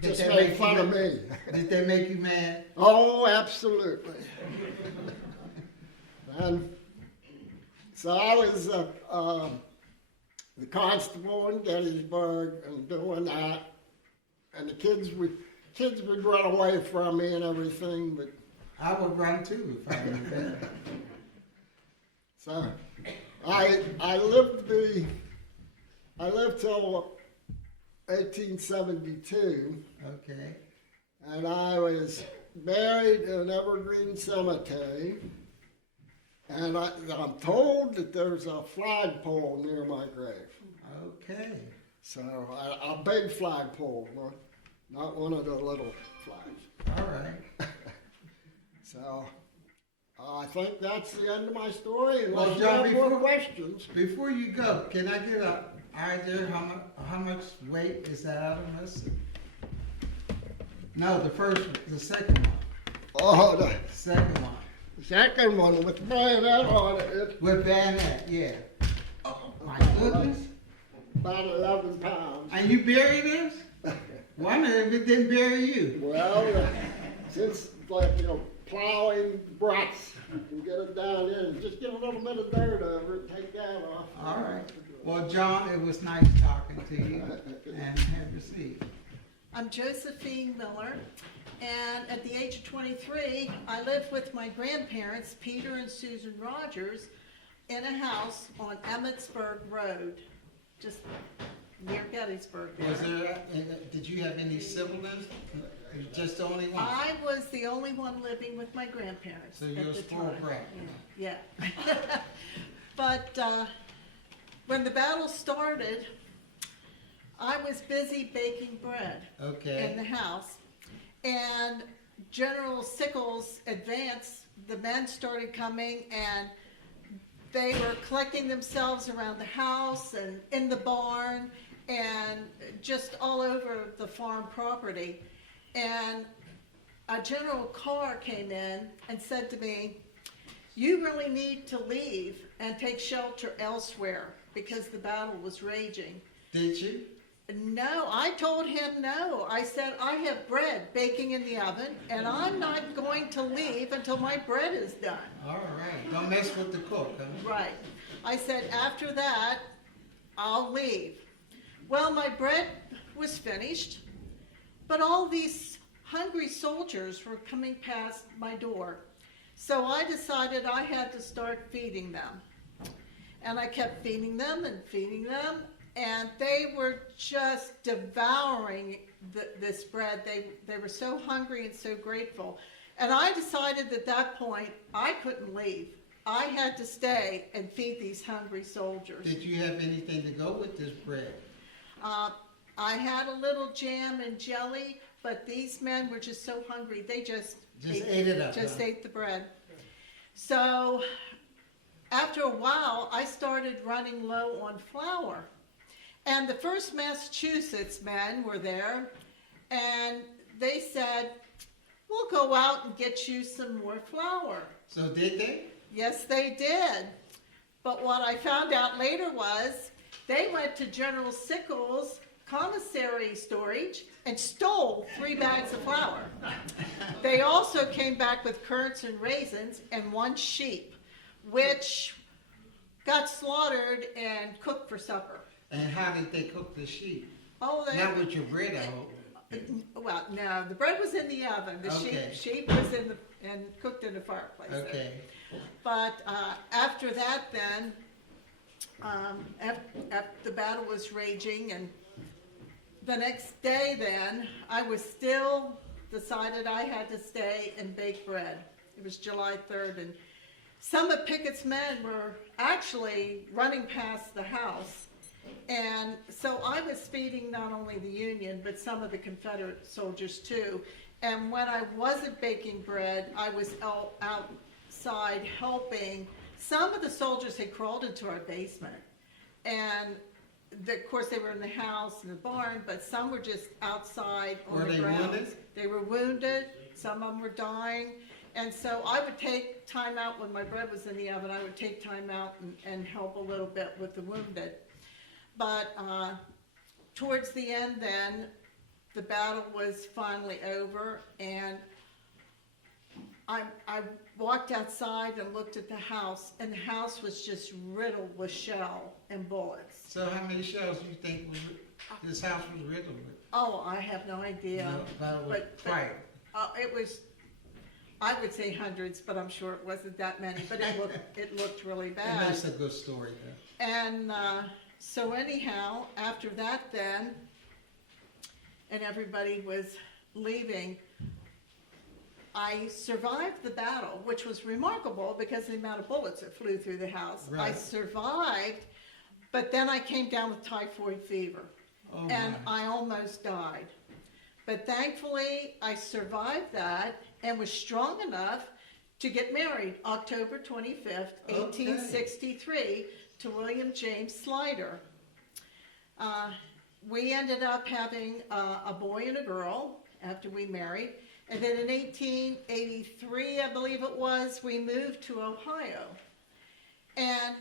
Did just they made make fun you of mad? me. Did they make you mad? Oh, absolutely. And so I was the constable in Gettysburg and doing that, and the kids would run away from me and everything, but I would run too if I knew that. so I lived till 1872, Okay. and I was buried in Evergreen Cemetery. And I'm told that there's a flagpole near my grave. Okay. So a big flagpole, not one of the little flags. All right. So I think that's the end of my story. Unless Well, you John, have more questions. Before you go, can I get an idea how much weight is that out of us? No, the second one. Oh, the Second one. second one with the bayonet on it, With bayonet, yeah. Oh, my goodness. about 11 pounds. And you bury this? Wonder if it didn't bury you. Well, since plowing ruts and get it down in, just get a little bit of dirt over it, take that off. All right. Well, John, it was nice talking to you, and have your seat. I'm Josephine Miller, and at the age of 23, I lived with my grandparents, Peter and Susan Rogers, in a house on Emmetsburg Road, just near Gettysburg Was there. there, did you have any siblings? Just the only one? I was the only one living with my grandparents So at you're a the spoiled time. brat. Yeah. But when the battle started, I was busy baking bread in Okay. the house. And General Sickles advanced, the men started coming, and they were collecting themselves around the house and in the barn and just all over the farm property. And a general car came in and said to me, "You really need to leave and take shelter elsewhere," because the battle was raging. Did you? No, I told him no. I said, "I have bread baking in the oven, and I'm not going to leave until my bread is done." All right. Don't mess with the cook, huh? Right. I said, "After that, I'll leave." Well, my bread was finished, but all these hungry soldiers were coming past my door. So I decided I had to start feeding them. And I kept feeding them, and they were just devouring this bread. They were so hungry and so grateful. And I decided at that point I couldn't leave. I had to stay and feed these hungry soldiers. Did you have anything to go with this bread? I had a little jam and jelly, but these men were just so hungry, they just Ate it up, Just huh? ate the bread. So after a while, I started running low on flour. And the first Massachusetts men were there, and they said, "We'll go out and get you some more flour." So did they? Yes, they did. But what I found out later was they went to General Sickles' commissary storage and stole 3 bags of flour. They also came back with currants and raisins and 1 sheep, which got slaughtered and cooked for supper. And how did they cook the sheep? Oh, they, Not with your bread, I hope. well, no, the bread was in the oven. The Okay. sheep was in the and cooked in the fireplace. there. Okay. But after that, then, after the battle was raging, and the next day then, I was still decided I had to stay and bake bread. It was July 3rd, and some of Pickett's men were actually running past the house. And so I was feeding not only the Union, but some of the Confederate soldiers too. And when I wasn't baking bread, I was outside helping. Some of the soldiers had crawled into our basement. And of course, they were in the house, in the barn, but some were just outside on the ground. Were they wounded? They were wounded. Some of them were dying. And so I would take time out when my bread was in the oven. I would take time out and help a little bit with the wounded. But towards the end then, the battle was finally over, and I walked outside and looked at the house, and the house was just riddled with shell and bullets. So how many shells do you think this house was riddled with? Oh, I have no idea. It was, I would say hundreds, but I'm sure it wasn't that many, but it looked really bad. And that's a good story though. And so anyhow, after that then, and everybody was leaving, I survived the battle, which was remarkable because of the amount of bullets that flew through the house. Right. I survived, but then I came down with typhoid fever, and I almost died. But thankfully, I survived that and was strong enough to get married October 25th, 1863, to William James Slider. We ended up having a boy and a girl after we married. And then in 1883, I believe it was, we moved to Ohio. And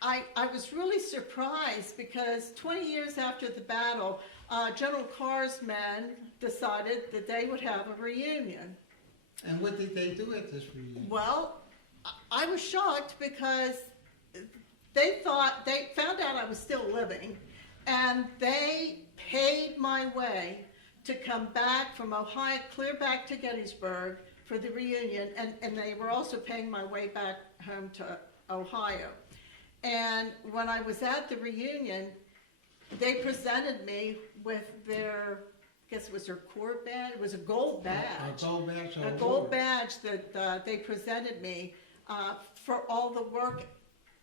I was really surprised because 20 years after the battle, General Carr's men decided that they would have a reunion. And what did they do at this reunion? Well, I was shocked because they found out I was still living, and they paid my way to come back from Ohio, clear back to Gettysburg for the reunion, and they were also paying my way back home to Ohio. And when I was at the reunion, they presented me with their, I guess it was their Corps badge, it was a gold badge. A gold badge? A gold badge that they presented me for all the work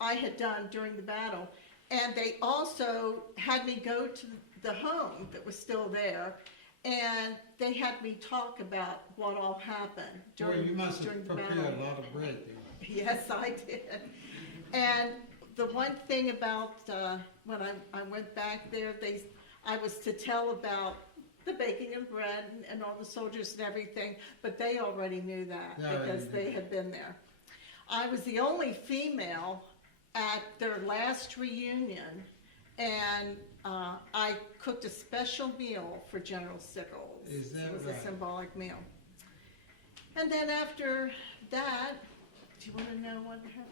I had done during the battle. And they also had me go to the home that was still there, and they had me talk about what all happened during the battle. Well, you must have prepared a lot of bread then. Yes, I did. And the one thing about when I went back there, I was to tell about the baking of bread and all the soldiers and everything, but they already knew that because they had been there. I was the only female at their last reunion, and I cooked a special meal for General Sickles. Is that It was right? a symbolic meal. And then after that, do you want to know what happened?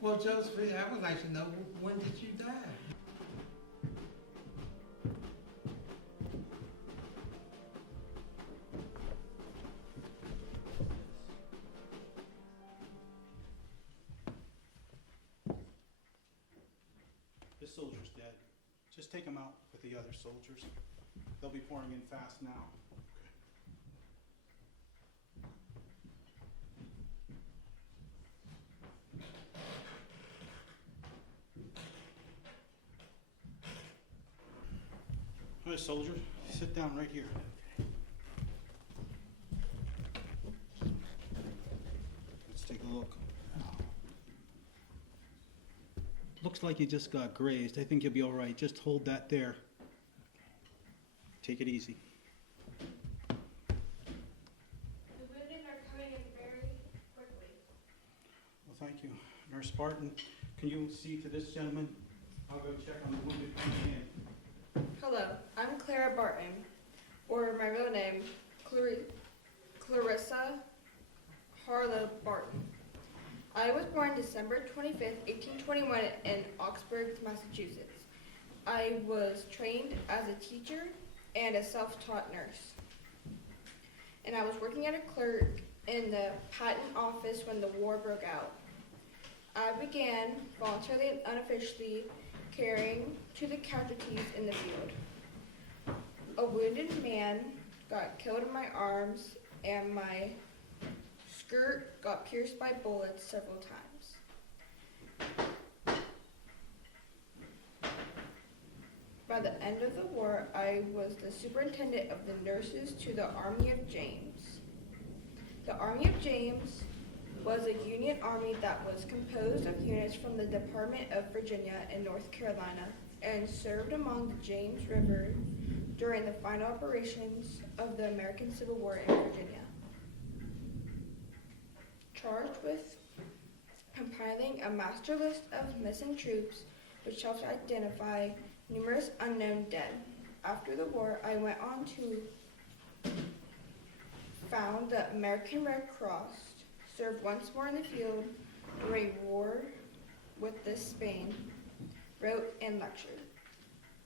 Well, Josephine, I would like to know, when did you die? This soldier's dead. Just take him out with the other soldiers. They'll be pouring in fast now. All right, soldier, sit down right here. Let's take a look. Looks like you just got grazed. I think you'll be all right. Just hold that there. Take it easy. The wounded are coming in very quickly. Well, thank you. Nurse Spartan, can you see to this gentleman? I'll go check on the wounded coming in. Hello, I'm Clara Barton, or my real name, Clarissa Harlow Barton. I was born December 25th, 1821 in Oxford, Massachusetts. I was trained as a teacher and a self-taught nurse. And I was working as a clerk in the patent office when the war broke out. I began voluntarily and unofficially carrying to the casualties in the field. A wounded man got killed in my arms, and my skirt got pierced by bullets several times. By the end of the war, I was the superintendent of the nurses to the Army of James. The Army of James was a Union army that was composed of units from the Department of Virginia and North Carolina and served along the James River during the final operations of the American Civil War in Virginia. Charged with compiling a master list of missing troops, which helped identify numerous unknown dead. After the war, I went on to found the American Red Cross, served once more in the field during war with Spain, wrote and lectured.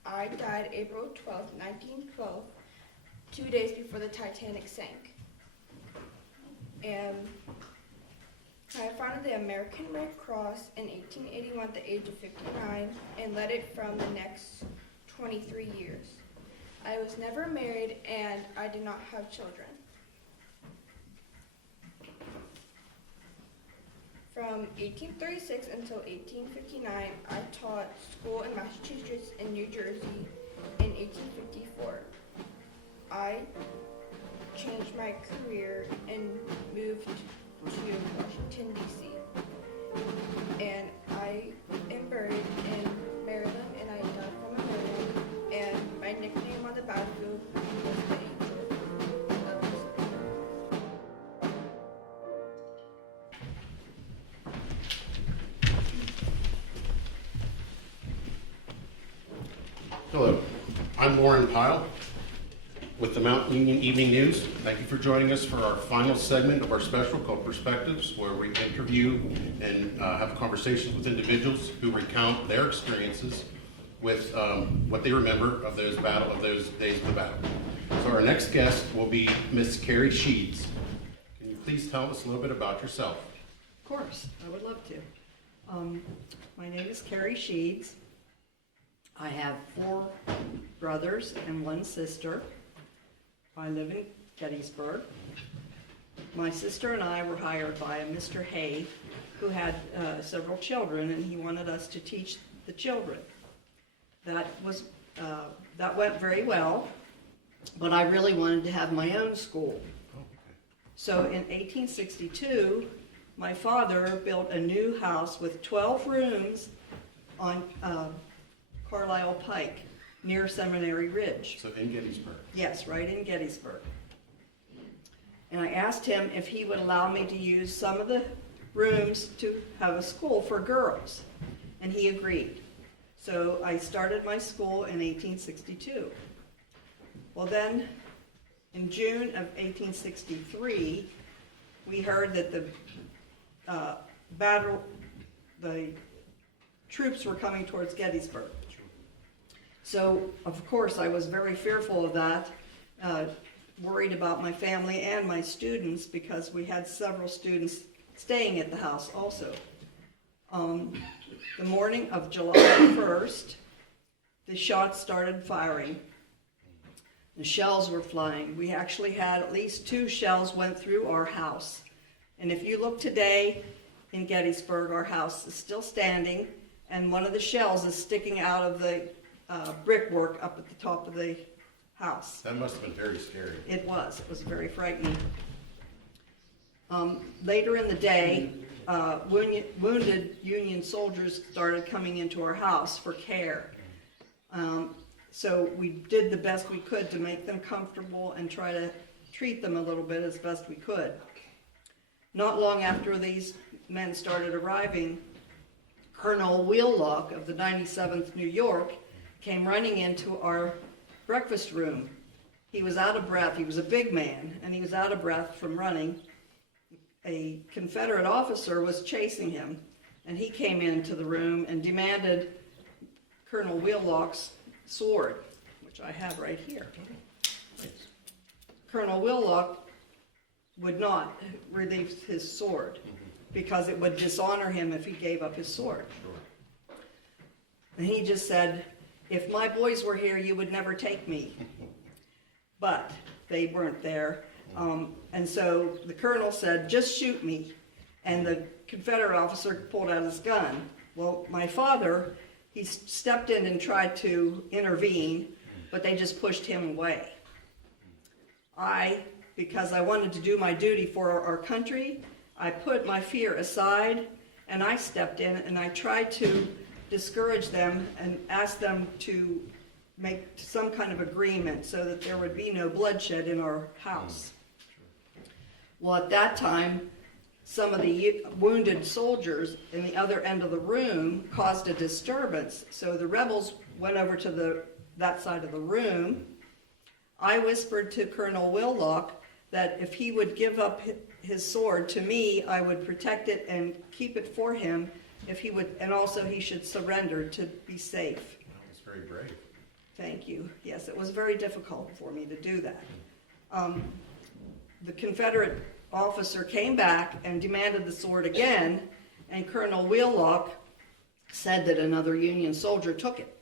I died April 12, 1912, 2 days before the Titanic sank. And I founded the American Red Cross in 1881 at the age of 59 and led it from the next 23 years. I was never married and I did not have children. From 1836 until 1859, I taught school in Massachusetts and New Jersey. In 1854, I changed my career and moved to Washington, D.C. And I am buried in Maryland, and I died from a Maryland. And my nickname on the battlefield was the Angel of Peace. Hello, I'm Warren Pyle with the Mount Union Evening News. Thank you for joining us for our final segment of our special called Perspectives, where we interview and have conversations with individuals who recount their experiences with what they remember of those days of the battle. So our next guest will be Miss Carrie Sheeds. Can you please tell us a little bit about yourself? Of course, I would love to. My name is Carrie Sheeds. I have 4 brothers and 1 sister. I live in Gettysburg. My sister and I were hired by a Mr. Hay, who had several children, and he wanted us to teach the children. That went very well, but I really wanted to have my own school. So in 1862, my father built a new house with 12 rooms on Carlisle Pike, near Seminary Ridge. So in Gettysburg. Yes, right in Gettysburg. And I asked him if he would allow me to use some of the rooms to have a school for girls, and he agreed. So I started my school in 1862. Well then, in June of 1863, we heard that the troops were coming towards Gettysburg. So, of course, I was very fearful of that, worried about my family and my students, because we had several students staying at the house also. The morning of July 1st, the shots started firing. The shells were flying. We actually had at least 2 shells went through our house. And if you look today in Gettysburg, our house is still standing, and one of the shells is sticking out of the brickwork up at the top of the house. That must have been very scary. It was very frightening. Later in the day, wounded Union soldiers started coming into our house for care. So we did the best we could to make them comfortable and try to treat them a little bit as best we could. Not long after these men started arriving, Colonel Wheelock of the 97th New York came running into our breakfast room. He was out of breath. He was a big man, and he was out of breath from running. A Confederate officer was chasing him, and he came into the room and demanded Colonel Wheelock's sword, which I have right here. Colonel Wheelock would not release his sword because it would dishonor him if he gave up his sword. And he just said, if my boys were here, you would never take me. But they weren't there. And so the colonel said, just shoot me. And the Confederate officer pulled out his gun. Well, my father, he stepped in and tried to intervene, but they just pushed him away. Because I wanted to do my duty for our country, I put my fear aside and I stepped in and I tried to discourage them and ask them to make some kind of agreement so that there would be no bloodshed in our house. Well, at that time, some of the wounded soldiers in the other end of the room caused a disturbance. So the rebels went over to that side of the room. I whispered to Colonel Willock that if he would give up his sword to me, I would protect it and keep it for him. If he would, and also he should surrender to be safe. That was very brave. Thank you. Yes, it was very difficult for me to do that. The Confederate officer came back and demanded the sword again, and Colonel Wheelock said that another Union soldier took it.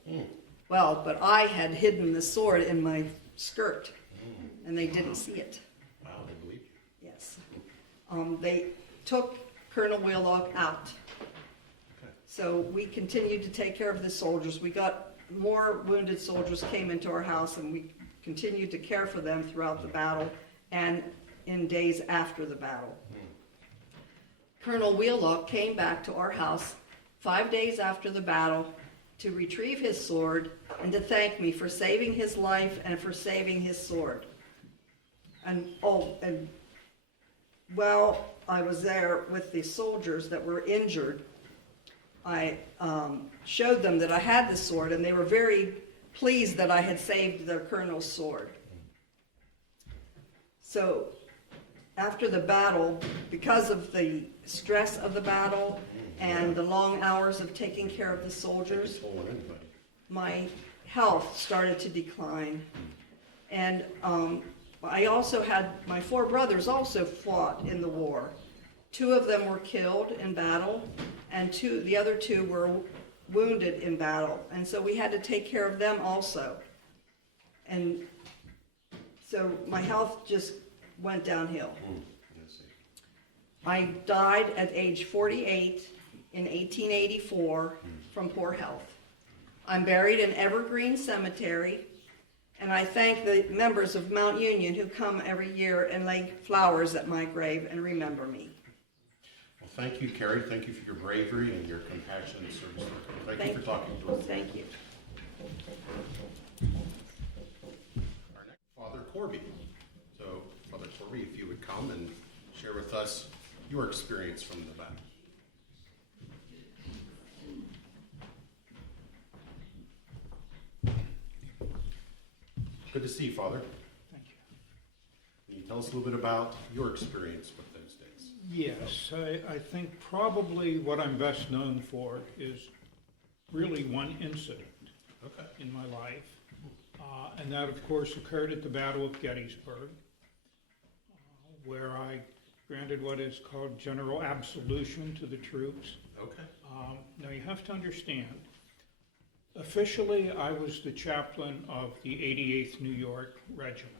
Well, but I had hidden the sword in my skirt, and they didn't see it. Wow, they believe you. Yes. They took Colonel Wheelock out. Okay. So we continued to take care of the soldiers. We got more wounded soldiers came into our house, and we continued to care for them throughout the battle and in days after the battle. Colonel Wheelock came back to our house 5 days after the battle to retrieve his sword and to thank me for saving his life and for saving his sword. And while I was there with the soldiers that were injured, I showed them that I had the sword, and they were very pleased that I had saved their colonel's sword. So after the battle, because of the stress of the battle and the long hours of taking care of the soldiers, my health started to decline. And I also had, my 4 brothers also fought in the war. 2 of them were killed in battle, and the other 2 were wounded in battle. And so we had to take care of them also. And so my health just went downhill. I died at age 48 in 1884 from poor health. I'm buried in Evergreen Cemetery, and I thank the members of Mount Union who come every year and lay flowers at my grave and remember me. Well, thank you, Carrie. Thank you for your bravery and your compassion and service. Thank you for talking to us. Thank you. Our next, Father Corby. So, Father Corby, if you would come and share with us your experience from the battle. Good to see you, Father. Thank you. Can you tell us a little bit about your experience with those days? Yes, I think probably what I'm best known for is really one incident in my life. And that, of course, occurred at the Battle of Gettysburg, where I granted what is called general absolution to the troops. Okay. Now, you have to understand, officially, I was the chaplain of the 88th New York Regiment.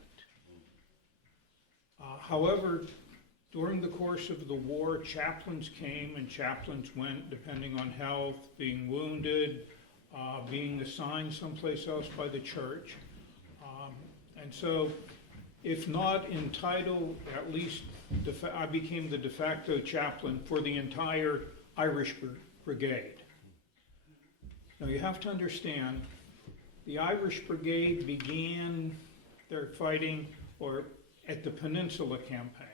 However, during the course of the war, chaplains came and chaplains went, depending on health, being wounded, being assigned someplace else by the church. And so, if not in title, at least I became the de facto chaplain for the entire Irish Brigade. Now you have to understand, the Irish Brigade began their fighting at the Peninsula Campaign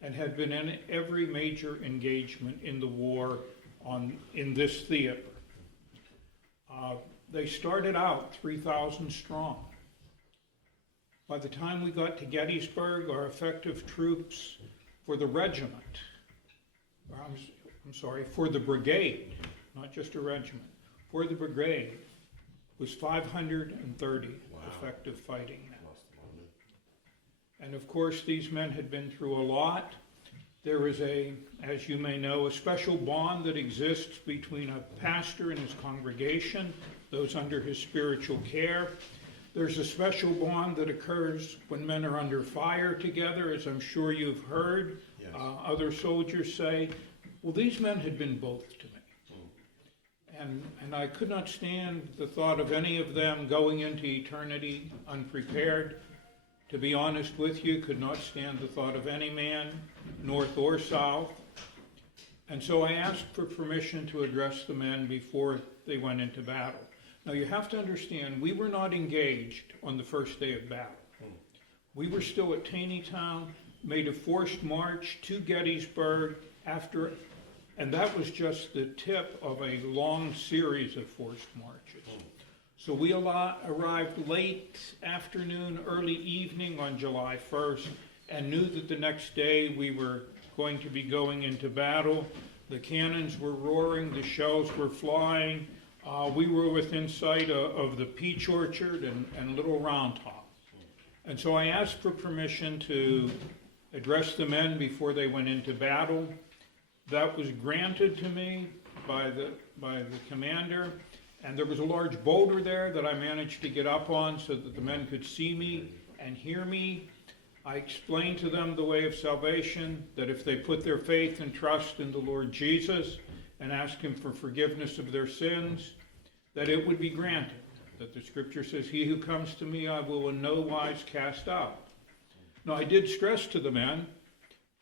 and had been in every major engagement in the war in this theater. They started out 3,000 strong. By the time we got to Gettysburg, our effective troops for the regiment, for the brigade, not just a regiment, for the brigade was 530 effective fighting men. And of course, these men had been through a lot. There is as you may know, a special bond that exists between a pastor and his congregation, those under his spiritual care. There's a special bond that occurs when men are under fire together, as I'm sure you've heard. Yes. Other soldiers say, well, these men had been both to me. And I could not stand the thought of any of them going into eternity unprepared. To be honest with you, could not stand the thought of any man, north or south. And so I asked for permission to address the men before they went into battle. Now you have to understand, we were not engaged on the first day of battle. We were still at Taneytown, made a forced march to Gettysburg and that was just the tip of a long series of forced marches. So we arrived late afternoon, early evening on July 1st, and knew that the next day we were going to be going into battle. The cannons were roaring, the shells were flying. We were within sight of the Peach Orchard and Little Round Top. And so I asked for permission to address the men before they went into battle. That was granted to me by the commander. And there was a large boulder there that I managed to get up on so that the men could see me and hear me. I explained to them the way of salvation, that if they put their faith and trust in the Lord Jesus and ask him for forgiveness of their sins, that it would be granted. That the scripture says, he who comes to me I will in no wise cast out. Now I did stress to the men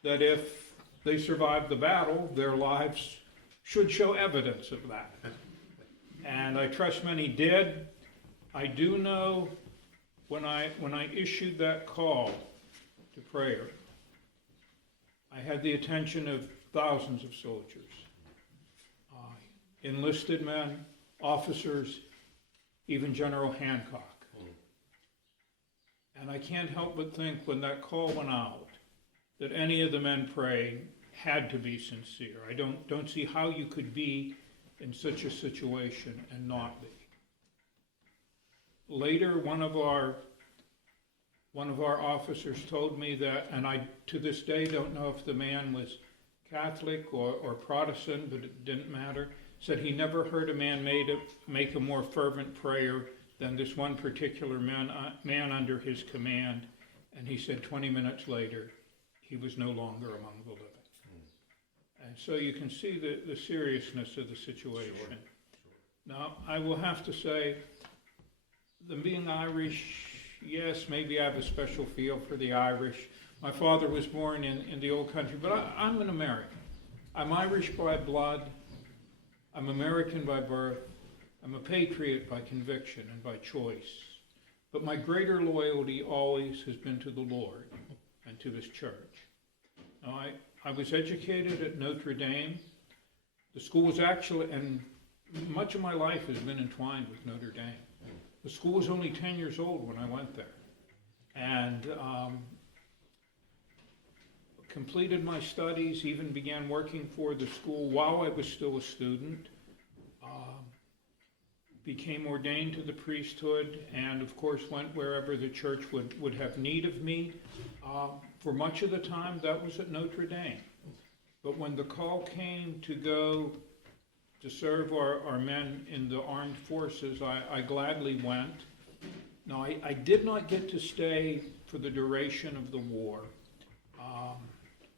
that if they survived the battle, their lives should show evidence of that. And I trust many did. I do know when I issued that call to prayer, I had the attention of thousands of soldiers, enlisted men, officers, even General Hancock. And I can't help but think when that call went out that any of the men praying had to be sincere. I don't see how you could be in such a situation and not be. Later, one of our officers told me that, and I to this day don't know if the man was Catholic or Protestant, but it didn't matter, said he never heard a man make a more fervent prayer than this one particular man under his command. And he said 20 minutes later, he was no longer among the living. And so you can see the seriousness of the situation. Sure. Now, I will have to say, them being Irish, yes, maybe I have a special feel for the Irish. My father was born in the old country, but I'm an American. I'm Irish by blood. I'm American by birth. I'm a patriot by conviction and by choice. But my greater loyalty always has been to the Lord and to His church. Now, I was educated at Notre Dame. The school was actually, and much of my life has been entwined with Notre Dame. The school was only 10 years old when I went there. And completed my studies, even began working for the school while I was still a student. Became ordained to the priesthood, and of course went wherever the church would have need of me. For much of the time, that was at Notre Dame. But when the call came to go to serve our men in the armed forces, I gladly went. Now, I did not get to stay for the duration of the war.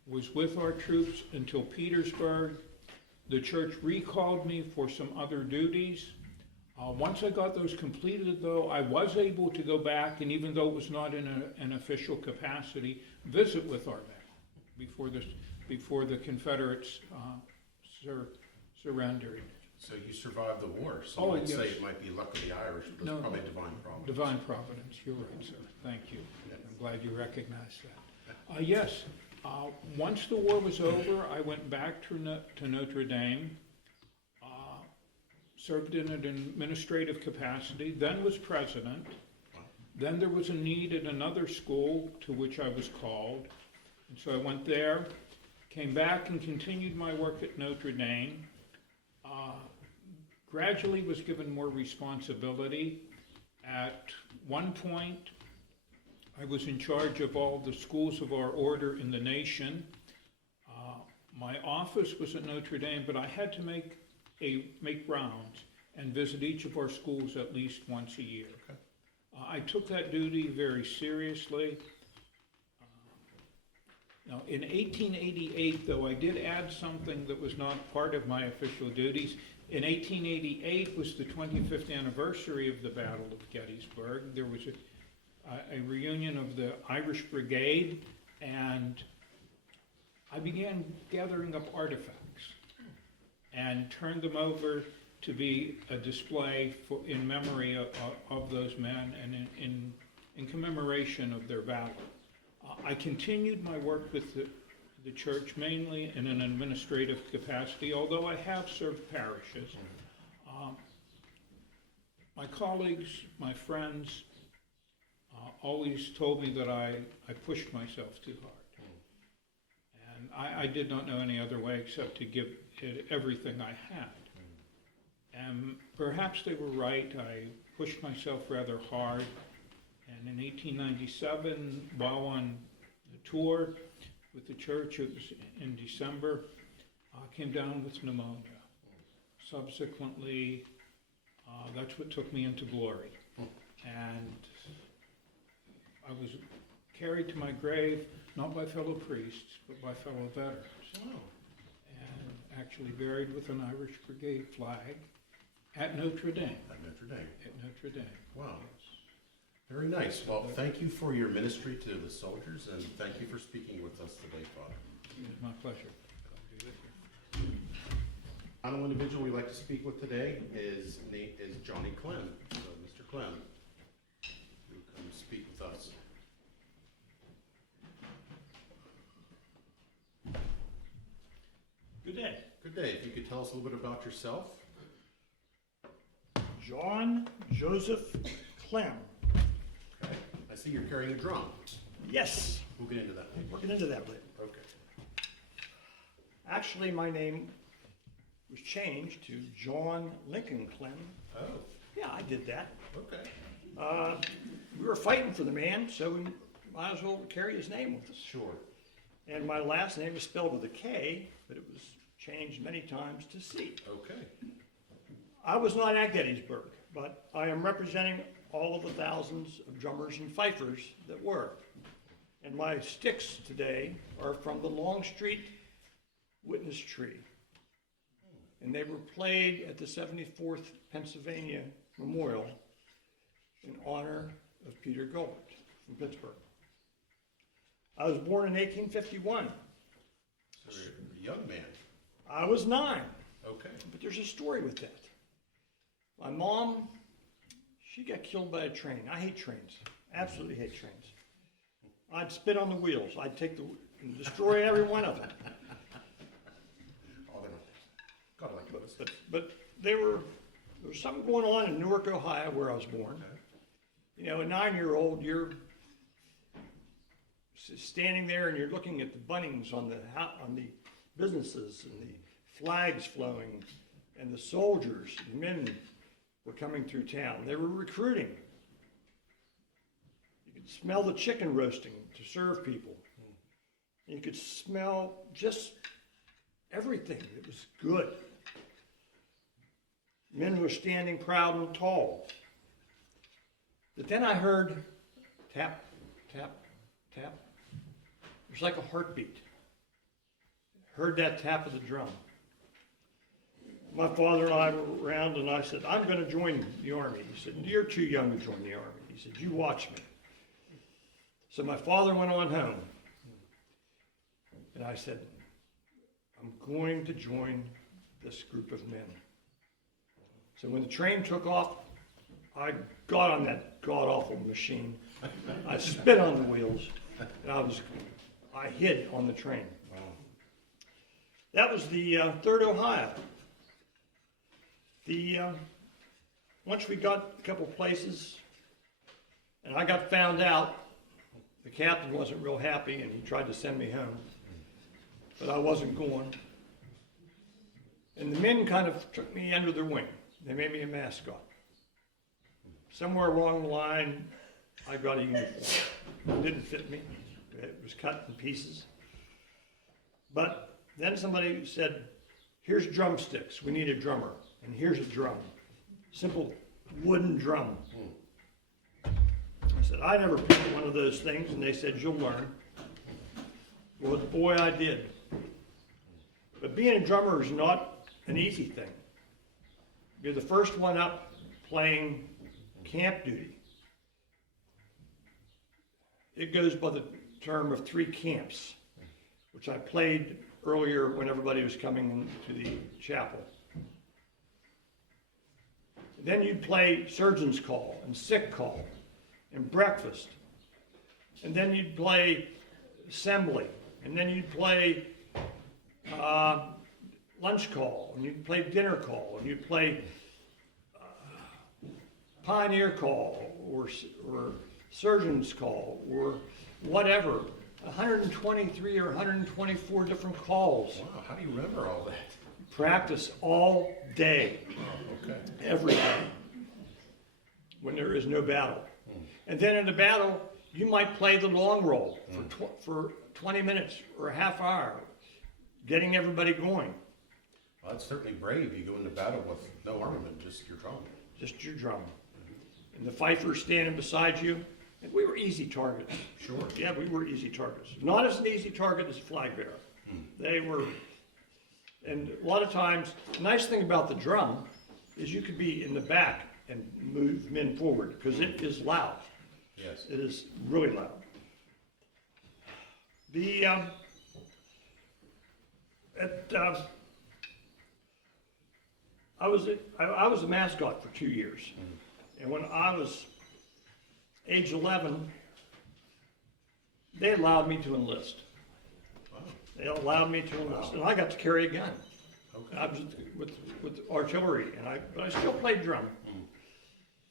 Was with our troops until Petersburg. The church recalled me for some other duties. Once I got those completed, though, I was able to go back, and even though it was not in an official capacity, visit with our men before the Confederates surrendered. So you survived the war. So Oh, I'd yes. say it might be luck of the Irish, but No. it's probably divine providence. Divine Providence, you're right, sir. Thank you. I'm glad you recognized that. Yes, once the war was over, I went back to Notre Dame, served in an administrative capacity, then was president. Then there was a need at another school to which I was called. And so I went there, came back and continued my work at Notre Dame. Gradually was given more responsibility. At one point, I was in charge of all the schools of our order in the nation. My office was at Notre Dame, but I had to make rounds and visit each of our schools at least once a year. Okay. I took that duty very seriously. Now, in 1888, though, I did add something that was not part of my official duties. In 1888 was the 25th anniversary of the Battle of Gettysburg. There was a reunion of the Irish Brigade, and I began gathering up artifacts and turned them over to be a display in memory of those men and in commemoration of their battle. I continued my work with the church mainly in an administrative capacity, although I have served parishes. My colleagues, my friends, always told me that I pushed myself too hard. And I did not know any other way except to give it everything I had. And perhaps they were right. I pushed myself rather hard. And in 1897, while on the tour with the church, it was in December, I came down with pneumonia. Subsequently, that's what took me into glory. And I was carried to my grave, not by fellow priests, but by fellow veterans. Wow. And actually buried with an Irish Brigade flag at Notre Dame. At Notre Dame. At Notre Dame. Wow. Very nice. Well, thank you for your ministry to the soldiers, and thank you for speaking with us today, Father. It's my pleasure. Glad to be with you. Final individual we'd like to speak with today is Johnny Clem. So, Mr. Clem, you come speak with us. Good day. Good day. If you could tell us a little bit about yourself. John Joseph Clem. Okay. I see you're carrying a drum. Yes, We'll get into that later. we'll get into that later. Okay. Actually, my name was changed to John Lincoln Clem. Oh, Yeah, I did that. okay. We were fighting for the man, so we might as well carry his name with us. Sure. And my last name is spelled with a K, but it was changed many times to C. Okay. I was not at Gettysburg, but I am representing all of the thousands of drummers and fifers that were. And my sticks today are from the Longstreet Witness Tree. And they were played at the 74th Pennsylvania Memorial in honor of Peter Gilbert from Pittsburgh. I was born in 1851. So you're a young man. I was 9, Okay. but there's a story with that. My mom, she got killed by a train. I hate trains, absolutely hate trains. I'd spit on the wheels. I'd take and destroy every one of them. Oh, they're God, I like those. But there was something going on in Newark, Ohio, where I was born. Okay. You know, a 9-year-old, you're standing there and you're looking at the bunnings on the businesses and the flags flowing, and the soldiers, the men were coming through town. They were recruiting. You could smell the chicken roasting to serve people. You could smell just everything. It was good. Men were standing proud and tall. But then I heard tap, tap, tap. It was like a heartbeat. Heard that tap of the drum. My father and I were around, and I said, I'm going to join the Army. He said, you're too young to join the Army. He said, you watch me. So my father went on home. And I said, I'm going to join this group of men. So when the train took off, I got on that god-awful machine. I spit on the wheels, and I hid on the train. Wow. That was the 3rd Ohio. Once we got a couple places, and I got found out, the captain wasn't real happy, and he tried to send me home. But I wasn't going. And the men kind of took me under their wing. They made me a mascot. Somewhere along the line, I got a uniform. It didn't fit me. It was cut in pieces. But Then somebody said, here's drumsticks, we need a drummer, and here's a drum. Simple wooden drum. I said, I never picked one of those things, and they said, you'll learn. Well, boy, I did. But being a drummer is not an easy thing. You're the first one up playing camp duty. It goes by the term of 3 camps, which I played earlier when everybody was coming into the chapel. Then you'd play surgeon's call and sick call and breakfast. And then you'd play assembly. And then you'd play lunch call. And you'd play dinner call. And you'd play pioneer call or surgeon's call or whatever. 123 or 124 different calls. Wow, how do you remember all that? Practice all day. Oh, okay. Every day. When there is no battle. And then in the battle, you might play the long roll for 20 minutes or a half hour, getting everybody going. Well, that's certainly brave. You go into battle with no armament, just your drum. Just your drum. And the fifers standing beside you. And we were easy targets. Sure. Yeah, we were easy targets. Not as an easy target as a flag bearer. They were, and a lot of times, the nice thing about the drum is you could be in the back and move men forward because it is loud. Yes. It is really loud. I was a mascot for 2 years. And when I was age 11, they allowed me to enlist. Wow. They allowed me to enlist, and I got to carry a gun. Okay. I was with artillery, but I still played drum.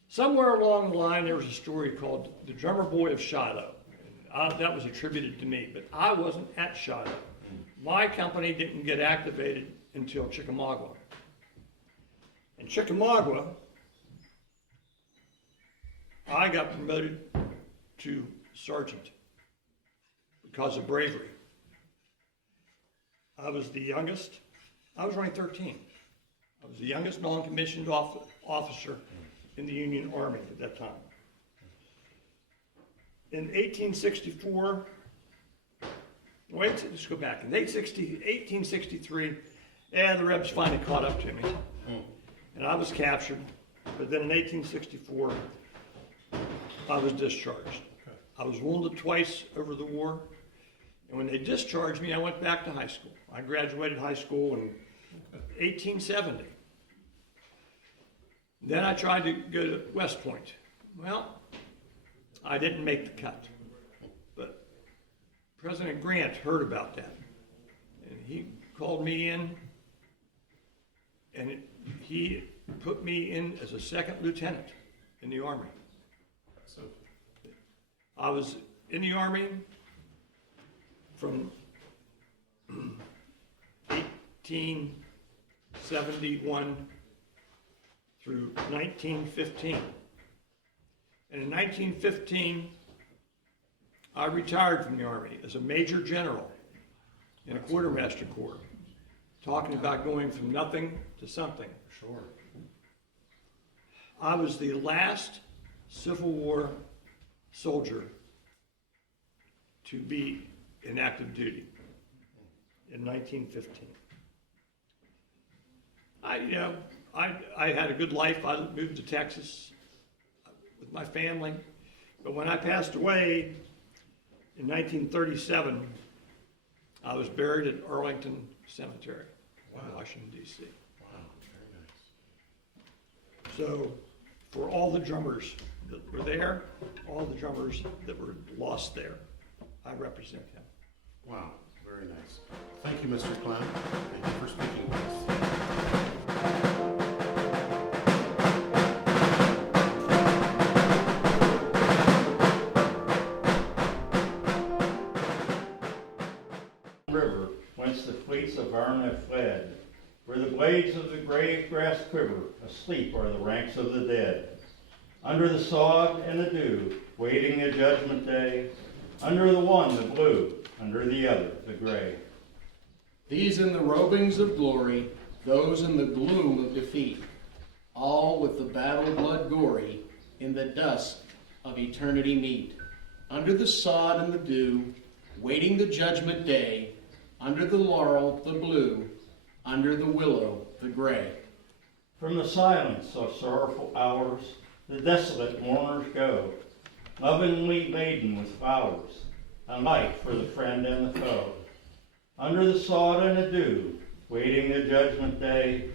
Somewhere along the line, there was a story called "The Drummer Boy of Shiloh." That was attributed to me, but I wasn't at Shiloh. My company didn't get activated until Chickamauga. In Chickamauga, I got promoted to sergeant because of bravery. I was the youngest. I was only 13. I was the youngest non-commissioned officer in the Union Army at that time. In 1864, let's go back. In 1863, the Rebs finally caught up to me, and I was captured. But then in 1864, I was discharged. I was wounded twice over the war, and when they discharged me, I went back to high school. I graduated high school in 1870. Then I tried to go to West Point. Well, I didn't make the cut, but President Grant heard about that, and he called me in, and he put me in as a second lieutenant in the Army. So, I was in the Army from 1871 through 1915. And in 1915, I retired from the Army as a Major General in a Quartermaster Corps, talking about going from nothing to something. sure. I was the last Civil War soldier to be in active duty in 1915. I had a good life. I moved to Texas with my family, but when I passed away in 1937, I was buried at Arlington Cemetery in Washington, D.C. Wow, very nice. So for all the drummers that were there, all the drummers that were lost there, I represent them. Wow, very nice. Thank you, Mr. Clown. Thank you for speaking with us. River, whence the fleets of Varn have fled, where the blades of the gray grass quiver, asleep are the ranks of the dead. Under the sod and the dew, waiting the judgment day, under the one the blue, under the other the gray. These in the robings of glory, those in the gloom of defeat, all with the battle blood gory, in the dust of eternity meet. Under the sod and the dew, waiting the judgment day, under the laurel, the blue, under the willow, the gray. From the silence of sorrowful hours, the desolate mourners go, lovingly laden with flowers, a light for the friend and the foe. Under the sod and the dew, waiting the judgment day,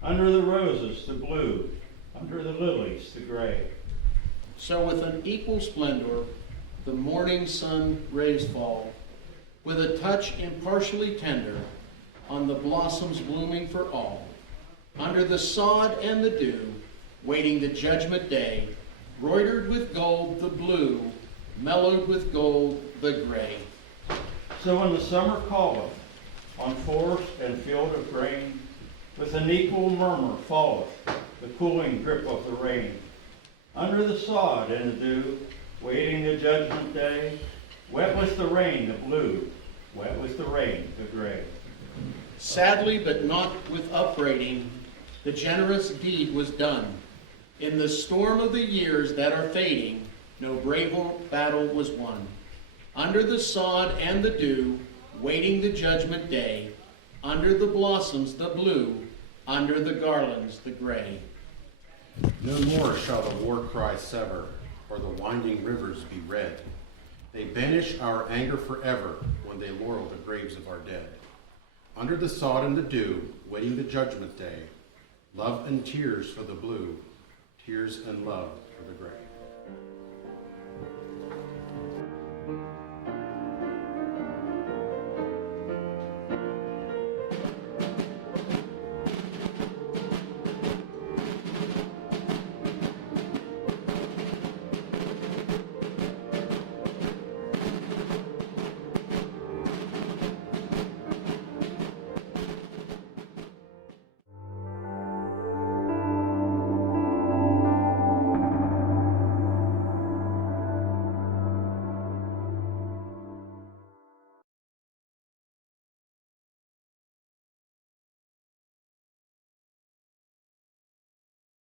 under the roses the blue, under the lilies the gray. So with an equal splendor, the morning sun rays fall, with a touch impartially tender, on the blossoms blooming for all. Under the sod and the dew, waiting the judgment day, broidered with gold the blue, mellowed with gold the gray. So when the summer calleth, on forest and field of grain, with an equal murmur falleth the cooling drip of the rain. Under the sod and the dew, waiting the judgment day, wet with the rain the blue, wet with the rain the gray. Sadly, but not with upbraiding, the generous deed was done. In the storm of the years that are fading, no braver battle was won. Under the sod and the dew, waiting the judgment day, under the blossoms the blue, under the garlands the gray. No more shall the war cry sever, or the winding rivers be red. They banish our anger forever when they laurel the graves of our dead. Under the sod and the dew, waiting the judgment day, love and tears for the blue, tears and love for the gray.